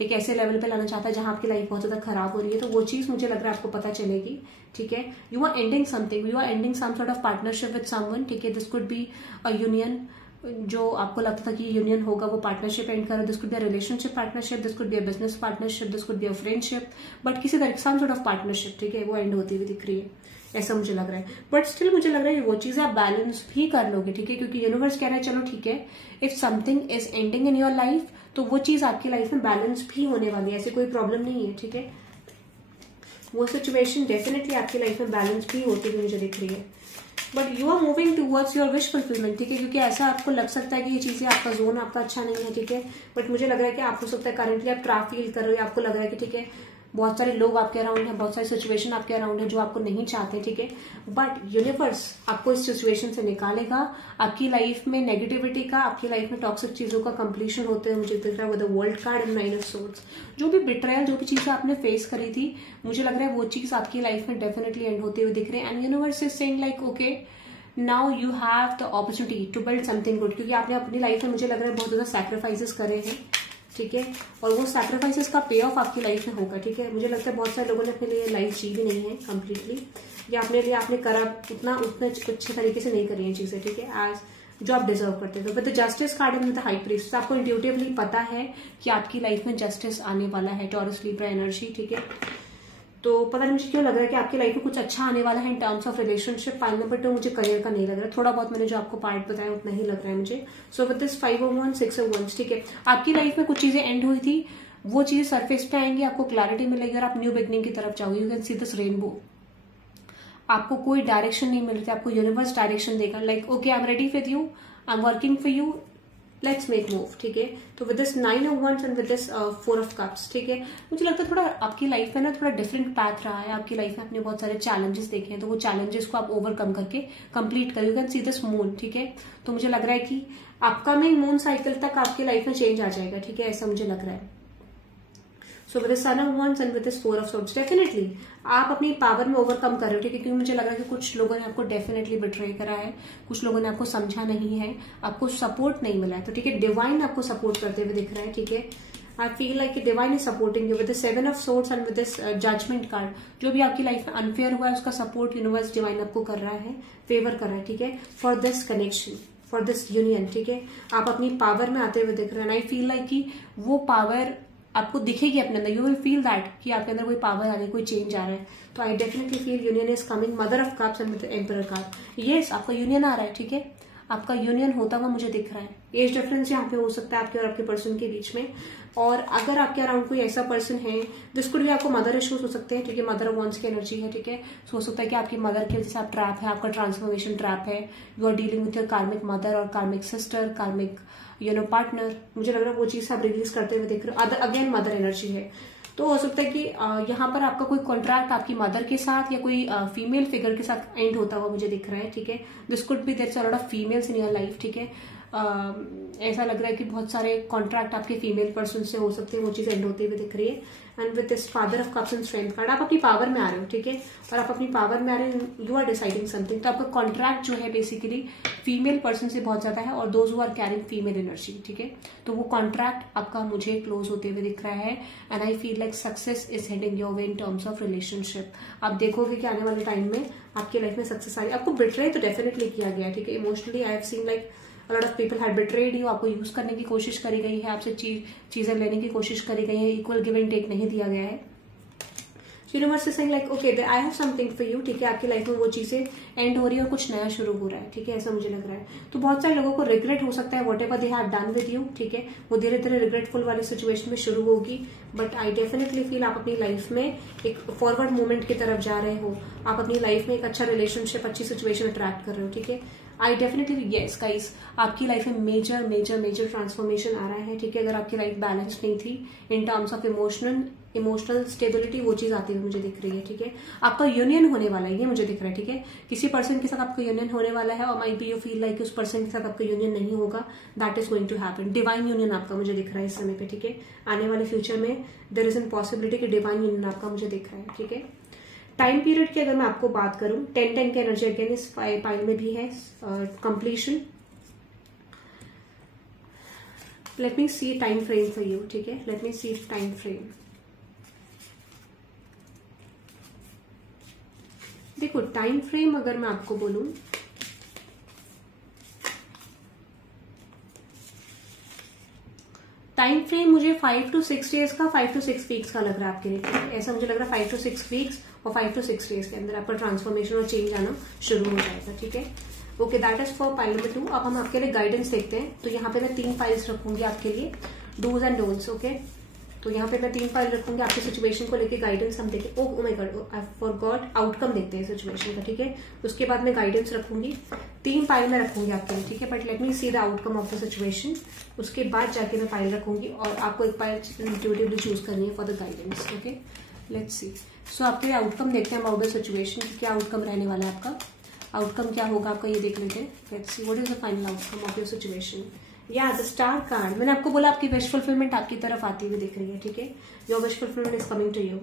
एक ऐसे लेवल पे लाना चाहता है जहां आपकी लाइफ बहुत ज्यादा खराब हो रही है, तो वो चीज मुझे लग रहा है आपको पता चलेगी, ठीक है। You are ending something, you are ending some sort of partnership with someone, ठीक है। This could be a union, जो आपको लगता था कि यूनियन होगा, वो पार्टनरशिप एंड करो। This could be a relationship partnership, this could be a business partnership, this could be a friendship, but किसी तरह सम सॉर्ट ऑफ पार्टनरशिप, ठीक है, वो एंड होती हुई दिख रही है, ऐसा मुझे लग रहा है। बट स्टिल मुझे लग रहा है कि वो चीजें आप बैलेंस भी कर लोगे, ठीक है, क्योंकि यूनिवर्स कह रहा है चलो ठीक है, if something is ending in your life, तो वो चीज आपकी लाइफ में बैलेंस भी होने वाली है, ऐसी कोई प्रॉब्लम नहीं है, ठीक है। वो सिचुएशन डेफिनेटली आपकी लाइफ में बैलेंस भी होती हुई मुझे दिख रही है, but you are moving towards your wish fulfilment, ठीक है, क्योंकि ऐसा आपको लग सकता है कि ये चीजें आपका जोन आपका अच्छा नहीं है, ठीक है। बट मुझे लग रहा है कि आप हो सकता है करेंटली आप ट्रैप फील कर रहे हो, आपको लग रहा है कि ठीक है बहुत सारे लोग आपके अराउंड हैं, बहुत सारी सिचुएशन आपके अराउंड है जो आपको नहीं चाहते, ठीक है, बट यूनिवर्स आपको इस सिचुएशन से निकालेगा। आपकी लाइफ में नेगेटिविटी का, आपकी लाइफ में टॉक्सिक चीजों का कंप्लीशन होते हैं मुझे दिख रहा है with the world card and 9 of swords. जो भी बिट्रायल, जो भी चीजें आपने फेस करी थी, मुझे लग रहा है वो चीज आपकी लाइफ में डेफिनेटली एंड होते हुए दिख रहे हैं, and universe is saying like okay now you have the opportunity to build something good, क्योंकि आपने अपनी लाइफ में मुझे लग रहा है बहुत ज्यादा सैक्रिफाइसेस करे हैं, ठीक है, और वो सैक्रिफाइसेस का पे ऑफ आपकी लाइफ में होगा, ठीक है। मुझे लगता है बहुत सारे लोगों ने अपने लिए लाइफ जी भी नहीं है कंप्लीटली, या अपने लिए आपने करा उतना अच्छे तरीके से नहीं करी है चीजें, ठीक है, एज जो आप डिजर्व करते थे। With the justice card and with the high priest, आपको इंट्यूटिवली पता है कि आपकी लाइफ में जस्टिस आने वाला है, टॉरस लिब्रा एनर्जी, ठीक है। तो पता नहीं मुझे क्यों लग रहा है कि आपकी लाइफ में कुछ अच्छा आने वाला है in terms of relationship. File number 2 मुझे करियर का नहीं लग रहा है, थोड़ा बहुत मैंने जो आपको पार्ट बताया उतना ही लग रहा है मुझे। So with this 5 of wands 6 of wands, ठीक है, आपकी लाइफ में कुछ चीजें एंड हुई थी, वो चीजें सरफेस पे आएंगी, आपको क्लैरिटी मिलेगी और आप न्यू बिगनिंग की तरफ जाओगे। You can see this rainbow. आपको कोई डायरेक्शन नहीं मिल रही, आपको यूनिवर्स डायरेक्शन देगा, like okay I am ready with you, I am working for you, let's make move, ठीक है। तो with this 9 of wands and with this 4 of cups, ठीक है, मुझे लगता है थोड़ा आपकी लाइफ में ना थोड़ा डिफरेंट पैथ रहा है। आपकी लाइफ में आपने बहुत सारे चैलेंजेस देखे हैं, तो वो चैलेंजेस को आप ओवरकम करके कंप्लीट करो। You can see this moon, ठीक है। तो मुझे लग रहा है कि अपकमिंग मून साइकिल तक आपकी लाइफ में चेंज आ जाएगा, ठीक है, ऐसा मुझे लग रहा है। So with son of wands and with this 4 of swords, definitely आप अपनी पावर में ओवरकम कर रहे हो, ठीक है, क्योंकि मुझे लग रहा है कि कुछ लोगों ने आपको डेफिनेटली बिट्रे करा है, कुछ लोगों ने आपको समझा नहीं है, आपको सपोर्ट नहीं मिला है, तो ठीक है, डिवाइन आपको सपोर्ट करते हुए दिख रहा है, ठीक है। I feel like divine is supporting you with the 7 of swords and with this judgement card. जो भी आपकी लाइफ में अनफेयर हुआ है उसका सपोर्ट यूनिवर्स डिवाइन आपको कर रहा है, फेवर कर रहा है, ठीक है, for this connection, for this union, ठीक है। आप अपनी पावर में आते हुए दिख रहे हैं, आई फील लाइक कि वो पावर आपको दिखेगी अपने अंदर, यू विल फील दैट कि आपके अंदर कोई पावर आ रही है, कोई चेंज आ रहा है। तो आई definitely feel union is coming, mother of cups and with emperor card. Yes, आपका यूनियन आ रहा है, ठीक है, आपका यूनियन होता हुआ मुझे दिख रहा है। एज डिफरेंस यहाँ पे हो सकता है आपके और आपके पर्सन के बीच में, और अगर आपके अराउंड कोई ऐसा पर्सन है जिस कुड भी आपको मदर इश्यूज हो सकते हैं, ठीक है, मदर ऑफ wands की एनर्जी है, ठीक है। हो सकता है कि आपकी मदर के वजह से आप ट्रैप है, आपका ट्रांसफॉर्मेशन ट्रैप है, you are dealing with your karmic mother और कार्मिक सिस्टर, कार्मिक पार्टनर। मुझे लग रहा है वो चीज आप रिलीज करते हुए देख रहे हो, अगेन मदर एनर्जी है। तो हो सकता है कि यहाँ पर आपका कोई कॉन्ट्रैक्ट आपकी मदर के साथ या कोई फीमेल फिगर के साथ एंड होता हुआ मुझे दिख रहा है, ठीक है। This could be there is a lot of females in your life, ठीक है। ऐसा लग रहा है कि बहुत सारे कॉन्ट्रैक्ट आपके फीमेल पर्सन से हो सकते हैं, वो चीज एंड होते हुए दिख रही है। And with this father of cups and strength card, आप अपनी पावर में आ रहे हो, ठीक है, और आप अपनी पावर में आ रहे हो, यू आर डिसाइडिंग समथिंग। तो आपका कॉन्ट्रैक्ट जो है बेसिकली फीमेल पर्सन से बहुत ज्यादा है, और those who are carrying female energy, ठीक है। तो वो कॉन्ट्रैक्ट आपका मुझे क्लोज होते हुए दिख रहा है, and I feel like success is heading your way in terms of relationship. आप देखोगे कि आने वाले टाइम में आपकी लाइफ में सक्सेस आई। आपको बिट्रे तो डेफिनेटली किया गया है, ठीक है, emotionally I have seen like a lot of people had betrayed you, आपको यूज करने की कोशिश करी गई है, आपसे चीजें लेने की कोशिश करी गई है, इक्वल गिव एंड टेक नहीं दिया गया है। Universe is saying like okay I have something for you, ठीक है, आपकी लाइफ में वो चीजें एंड हो रही है और कुछ नया शुरू हो रहा है, ठीक है, ऐसा मुझे लग रहा है। तो बहुत सारे लोगों को रिग्रेट हो सकता है, what ever they have done with you, ठीक है, वो धीरे धीरे रिग्रेटफुल वाली सिचुएशन में शुरू होगी। बट आई डेफिनेटली फील आप अपनी लाइफ में एक फॉरवर्ड मूवमेंट की तरफ जा रहे हो, आप अपनी लाइफ में एक अच्छा रिलेशनशिप, अच्छी सिचुएशन अट्रैक्ट कर रहे हो, ठीक है। आई डेफिनेटली यस गाइस, आपकी लाइफ में मेजर मेजर मेजर ट्रांसफॉर्मेशन आ रहा है, ठीक है। अगर आपकी लाइफ बैलेंस नहीं थी in terms of emotional stability, वो चीज आती हुई मुझे दिख रही है, ठीक है। आपका यूनियन होने वाला है, ये मुझे दिख रहा है, ठीक है। किसी पर्सन के साथ आपका यूनियन होने वाला है, और might be you feel like उस पर्सन के साथ आपका यूनियन नहीं होगा, that is going to happen. Divine union आपका मुझे दिख रहा है इस समय पे, ठीक है। आने वाले फ्यूचर में देयर इज एन पॉसिबिलिटी कि डिवाइन यूनियन आपका मुझे दिख रहा है, ठीक है। टाइम पीरियड की अगर मैं आपको बात करूं, 10-10 की एनर्जी अगेन इस पाइल में भी है, completion. Let me see time frame for you, ठीक है, let me see time frame. देखो टाइम फ्रेम अगर मैं आपको बोलूं, टाइम फ्रेम मुझे 5 to 6 डेज का, 5 to 6 वीक्स का लग रहा है आपके लिए। ऐसा मुझे लग रहा है 5 to 6 वीक्स और 5 to 6 डेज के अंदर आपका ट्रांसफॉर्मेशन और चेंज आना शुरू हो जाएगा। ठीक है, okay, that is for pile number 2। अब हम आपके लिए गाइडेंस देखते हैं। तो यहाँ पे मैं 3 फाइल्स रखूंगी आपके लिए, डूज एंड डोंट्स। ओके, तो यहाँ पे मैं 3 फाइल रखूंगी आपकी सिचुएशन को लेके, गाइडेंस हम देखें। Oh my God, I forgot, outcome देखते हैं सिचुएशन का। ठीक है, उसके बाद मैं गाइडेंस रखूंगी, 3 फाइल में रखूंगी आपके लिए। ठीक है, but let me see the outcome of the situation. उसके बाद जाके मैं फाइल रखूंगी और आपको एक फाइल इंट्यूटिवली चूज करनी है for the guidance. Okay, let's see. So आपके आउटकम देखते हैं अबाउट द सिचुएशन, क्या आउटकम रहने वाला है आपका। आउटकम क्या होगा आपका, ये देख लेते हैं। Let's see what is the final outcome of your situation. या द स्टार कार्ड, मैंने आपको बोला आपकी विश फुलफिलमेंट आपकी तरफ आती हुई दिख रही है। ठीक है, your wish fulfilment is coming to you.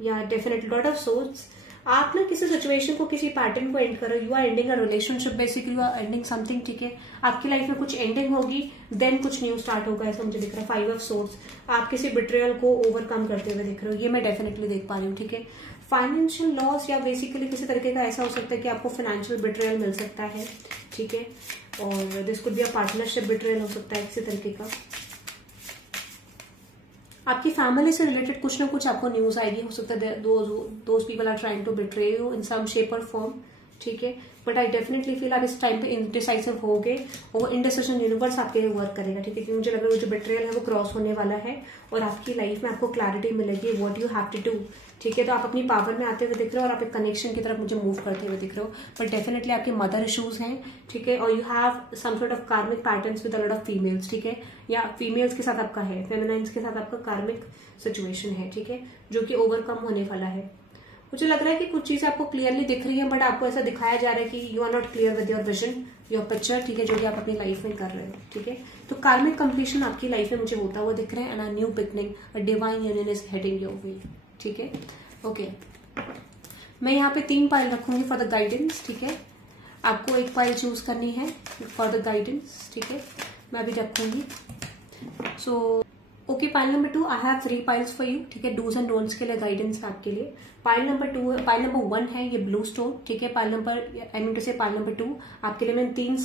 या डेफिनेटली लॉट ऑफ सोर्स, आप ना किसी सिचुएशन को, किसी पैटर्न को एंड करो। You are ending a relationship, basically you are ending something. ठीक है, आपकी लाइफ में कुछ एंडिंग होगी, देन कुछ न्यू स्टार्ट होगा, ऐसा मुझे दिख रहा है। 5 ऑफ सोर्स, आप किसी बिट्रेयल को ओवरकम करते हुए दिख रहे हो, ये मैं डेफिनेटली देख पा रही हूँ। ठीक है, फाइनेंशियल लॉस या बेसिकली किसी तरीके का ऐसा हो सकता है कि आपको फाइनेंशियल बिट्रेयल मिल सकता है। ठीक है, और this could be a partnership betrayal हो सकता है किसी तरीके का। आपकी फैमिली से रिलेटेड कुछ ना कुछ आपको न्यूज आएगी, हो सकता है those people are trying to betray you in some shape और फॉर्म। ठीक है, बट आई डेफिनेटली फील आप इस टाइम पे इनडिसाइसिव हो गए और वो इनडिसिजन यूनिवर्स आपके लिए वर्क करेगा। ठीक है, क्योंकि मुझे लग रहा है जो बिट्रेयल है वो क्रॉस होने वाला है और आपकी लाइफ में आपको क्लैरिटी मिलेगी what you have to do. ठीक है, तो आप अपनी पावर में आते हुए दिख रहे हो और आप एक कनेक्शन की तरफ मुझे मूव करते हुए दिख रहे हो। बट डेफिनेटली आपके मदर इश्यूज हैं। ठीक है, और you have some sort of karmic patterns with a lot of females. ठीक है, या फीमेल्स के साथ आपका है, फेमिनाइन्स के साथ आपका कार्मिक सिचुएशन है। ठीक है, जो कि ओवरकम होने वाला है। मुझे लग रहा है कि कुछ चीजें आपको क्लियरली दिख रही है, बट आपको ऐसा दिखाया जा रहा है कि you are not clear with your vision, your picture. ठीक है, जो कि आप अपनी लाइफ में कर रहे हो। ठीक है, तो कार्मिक कंप्लीशन आपकी लाइफ में मुझे होता हुआ दिख रहा है, and a new beginning, a divine union is heading your way. ठीक है, ओके, मैं यहाँ पे 3 फाइल रखूंगी फॉर द गाइडेंस। ठीक है, आपको एक फाइल चूज करनी है फॉर द गाइडेंस। ठीक है, मैं अभी रखूंगी। So okay, pile number 2, I have 3 files for you. ठीक है, डूज एंड डोंट्स के लिए गाइडेंस है आपके लिए। पाइल नंबर 1 है ये ब्लू स्टोन। ठीक है, पाइल नंबर पाइल नंबर 2 आपके लिए मैंने 3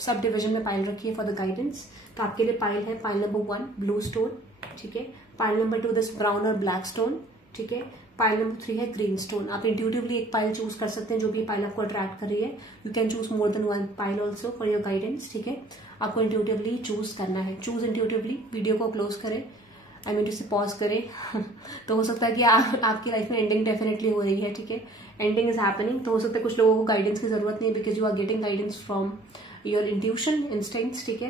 सब डिविजन में पाइल रखी है फॉर द गाइडेंस। तो आपके लिए पाइल है पाइल नंबर 1 ब्लू स्टोन। ठीक है, पाइल नंबर 2 दिस ब्राउन और ब्लैक स्टोन। ठीक है, पाइल नंबर 3 है ग्रीन स्टोन। आप इंट्यूटिवली एक पाइल चूज कर सकते हैं, जो भी पाइल आपको अट्रैक्ट कर रही है। You can choose more than 1 pile also for your guidance. ठीक है, आपको इंट्यूटिवली चूज करना है। चूज इंट्यूटिवली, वीडियो को क्लोज करें, आई मीन इसे पॉज करें तो हो सकता है कि आपकी लाइफ में एंडिंग डेफिनेटली हो रही है। ठीक है, एंडिंग इज हैपनिंग। तो हो सकता है कुछ लोगों को गाइडेंस की जरूरत नहीं है, because you are getting guidance from your intuition, instincts. ठीक है,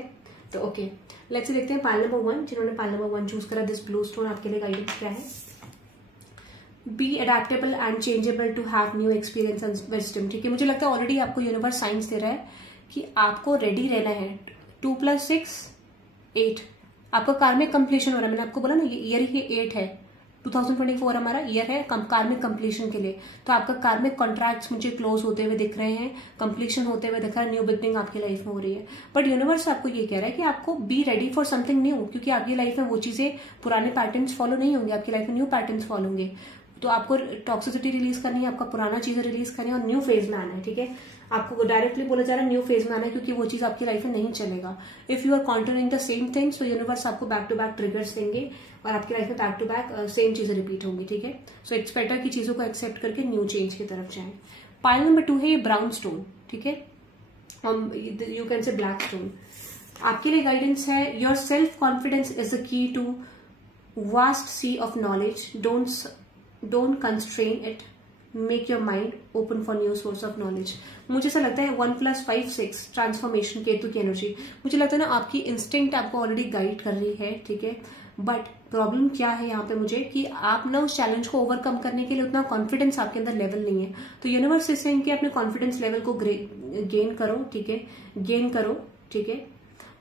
तो ओके, लेट्स देखते हैं पाइल नंबर 1, जिन्होंने पाइल नंबर 1 चूज करा, दिस ब्लू स्टोन, आपके लिए गाइडेंस क्या है। Be adaptable and changeable to have new experience and wisdom. ठीक है, मुझे लगता है ऑलरेडी आपको यूनिवर्स साइंस दे रहा है कि आपको रेडी रहना है। 2 + 6 8, आपका कार्मिक कंप्लीशन हो रहा है। मैंने आपको बोला ना, ये ईयर ही 8 है। 2024 हमारा ईयर है कार्मिक कंप्लीशन के लिए। तो आपका कार्मिक कॉन्ट्रैक्ट्स मुझे क्लोज होते हुए दिख रहे हैं, कंप्लीशन होते हुए दिख रहा है, न्यू बिगनिंग आपकी लाइफ में हो रही है। बट यूनिवर्स आपको ये कह रहा है कि आपको be ready for something new, क्योंकि आपकी लाइफ में वो चीजें, पुराने पैटर्न्स फॉलो नहीं होंगे, आपकी लाइफ में न्यू पैटर्न्स फॉलो होंगे। तो आपको टॉक्सिसिटी रिलीज करनी है, आपका पुराना चीजें रिलीज करनी है और न्यू फेज में आना है। ठीक है, आपको डायरेक्टली बोला जा रहा है न्यू फेज में आना है, क्योंकि वो चीज आपकी लाइफ में नहीं चलेगा। If you are continuing the same things, तो यूनिवर्स आपको बैक टू बैक ट्रिगर्स देंगे और आपकी लाइफ में बैक टू बैक सेम चीजें रिपीट होंगी। ठीक है, सो इट्स बेटर की चीजों को एक्सेप्ट करके न्यू चेंज की तरफ जाएं। पाइल नंबर 2 है ये ब्राउन स्टोन। ठीक है, you can say black stone. आपके लिए गाइडेंस है, your self confidence is the key to vast sea of knowledge. Don't constrain it, make your mind open for new source of knowledge. मुझे ऐसा लगता है 1 + 5 6 transformation, Ketu की एनर्जी। मुझे लगता है ना आपकी इंस्टिंक्ट आपको ऑलरेडी गाइड कर रही है। ठीक है, बट प्रॉब्लम क्या है यहाँ पे मुझे, कि आप ना उस चैलेंज को ओवरकम करने के लिए उतना कॉन्फिडेंस आपके अंदर लेवल नहीं है। तो यूनिवर्स इज सेइंग कि अपने कॉन्फिडेंस लेवल को गेन करो। ठीक है, गेन करो। ठीक है,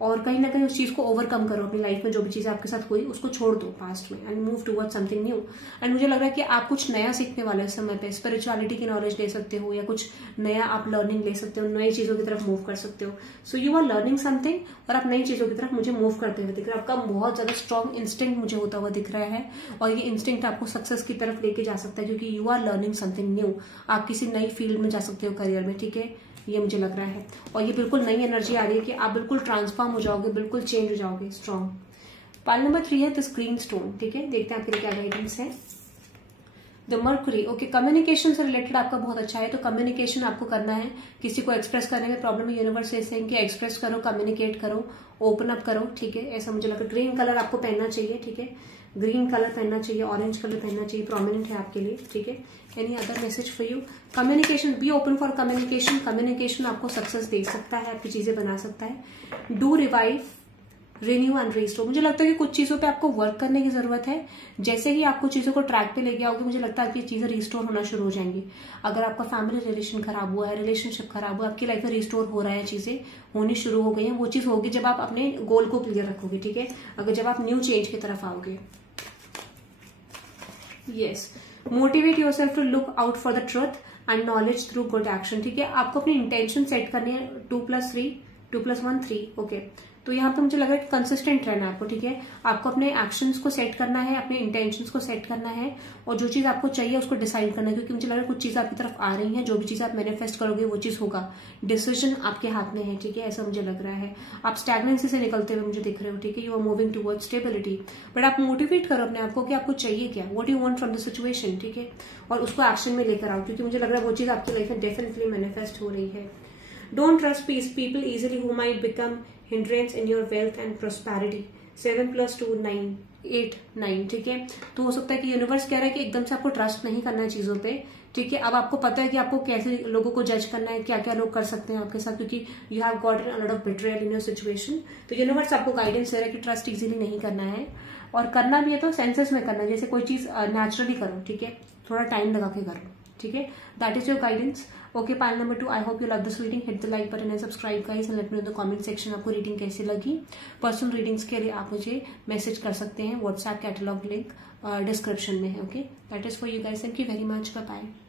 और कहीं ना कहीं उस चीज को ओवरकम करो अपनी लाइफ में, जो भी चीजें आपके साथ हुई उसको छोड़ दो पास्ट में and move toward something new. And मुझे लग रहा है कि आप कुछ नया सीखने वाले इस समय पे, स्पिरिचुअलिटी की नॉलेज ले सकते हो या कुछ नया आप लर्निंग ले सकते हो, नई चीजों की तरफ मूव कर सकते हो। So you are learning something और आप नई चीजों की तरफ मुझे मूव करते हुए दिख रहा है। आपका बहुत ज्यादा स्ट्रॉन्ग इंस्टिंक्ट मुझे होता हुआ दिख रहा है और ये इंस्टिंक्ट आपको सक्सेस की तरफ लेके जा सकता है, क्योंकि you are learning something new. आप किसी नई फील्ड में जा सकते हो करियर में, ठीक है, ये मुझे लग रहा है। और ये बिल्कुल नई एनर्जी आ रही है कि आप बिल्कुल ट्रांसफॉर्म हो जाओगे, बिल्कुल चेंज हो जाओगे, स्ट्रॉन्ग। पाइल नंबर 3 है दिस ग्रीन स्टोन, ठीक है, देखते हैं आपके लिए क्या गाइडेंस है। द मर्क्यूरी, ओके, कम्युनिकेशन से रिलेटेड आपका बहुत अच्छा है। तो कम्युनिकेशन आपको करना है, किसी को एक्सप्रेस करने में प्रॉब्लम है, यूनिवर्स से कि एक्सप्रेस करो, कम्युनिकेट करो, ओपन अप करो, ठीक है, ऐसा मुझे लगा। ग्रीन कलर आपको पहनना चाहिए, ठीक है, ग्रीन कलर पहनना चाहिए, ऑरेंज कलर पहनना चाहिए, प्रोमिनेंट है आपके लिए, ठीक है। Any other message for you? Communication, be open for communication. Communication आपको सक्सेस दे सकता है, आपकी चीजें बना सकता है। Do revive, renew and restore. मुझे लगता है कि कुछ चीजों पे आपको वर्क करने की जरूरत है। जैसे ही आपको चीजों को ट्रैक पे लेके आओगे, मुझे लगता है कि चीजें रिस्टोर होना शुरू हो जाएंगी। अगर आपका फैमिली रिलेशन खराब हुआ है, रिलेशनशिप खराब हुआ, आपकी लाइफ में रिस्टोर हो रहा है, चीजें होनी शुरू हो गई है। वो चीज होगी जब आप अपने गोल को क्लियर रखोगे, ठीक है, अगर जब आप न्यू चेंज की तरफ आओगे। Yes, motivate yourself to look out for the truth and knowledge through good action, ठीक है। आपको अपनी इंटेंशन सेट करनी है। 2+3, 2+1 3, ओके। तो यहाँ पे मुझे लग रहा है कि कंसिस्टेंट रहना है आपको, ठीक है। आपको अपने एक्शंस को सेट करना है, अपने इंटेंशंस को सेट करना है और जो चीज आपको चाहिए उसको डिसाइड करना है, क्योंकि मुझे लग रहा है कुछ चीज आपकी तरफ आ रही है, जो भी चीज आप मैनिफेस्ट करोगे वो चीज होगा। डिसीजन आपके हाथ में है, ठीक है, ऐसा मुझे लग रहा है। आप स्टैग्नेंसी से निकलते हुए मुझे दिख रहे हो, ठीक है, you are moving toward stability. But आप मोटिवेट करो अपने आपको कि आपको चाहिए क्या, what you want from the situation, ठीक है, और उसको एक्शन में लेकर आओ, क्योंकि मुझे लग रहा है वो चीज आपकी लाइफ में डेफिनेटली मैनिफेस्ट हो रही है। Don't trust people easily who might become hindrance in your wealth and prosperity। 7+2 9, 8 9, ठीक है। तो हो सकता है कि यूनिवर्स कह रहा है कि एकदम से आपको ट्रस्ट नहीं करना है चीजों पे, ठीक है। अब आपको पता है कि आपको कैसे लोगों को जज करना है, क्या क्या लोग कर सकते हैं आपके साथ, क्योंकि you have gotten a lot of betrayal in your situation. तो यूनिवर्स आपको गाइडेंस दे रहा है कि ट्रस्ट इजीली नहीं करना है, और करना भी है तो सेंसेस में करना है, जैसे कोई चीज नेचुरली करो, ठीक है, थोड़ा टाइम लगा के करो, ठीक है। That is your guidance. Okay, pile number 2, I hope you love this reading. Hit the like button and subscribe guys and let me know in the comment section आपको रीडिंग कैसी लगी। पर्सनल रीडिंग्स के लिए आप मुझे message कर सकते हैं, व्हाट्सएप कैटलॉग लिंक डिस्क्रिप्शन में है। Okay, that is for you guys, thank you very much, bye bye.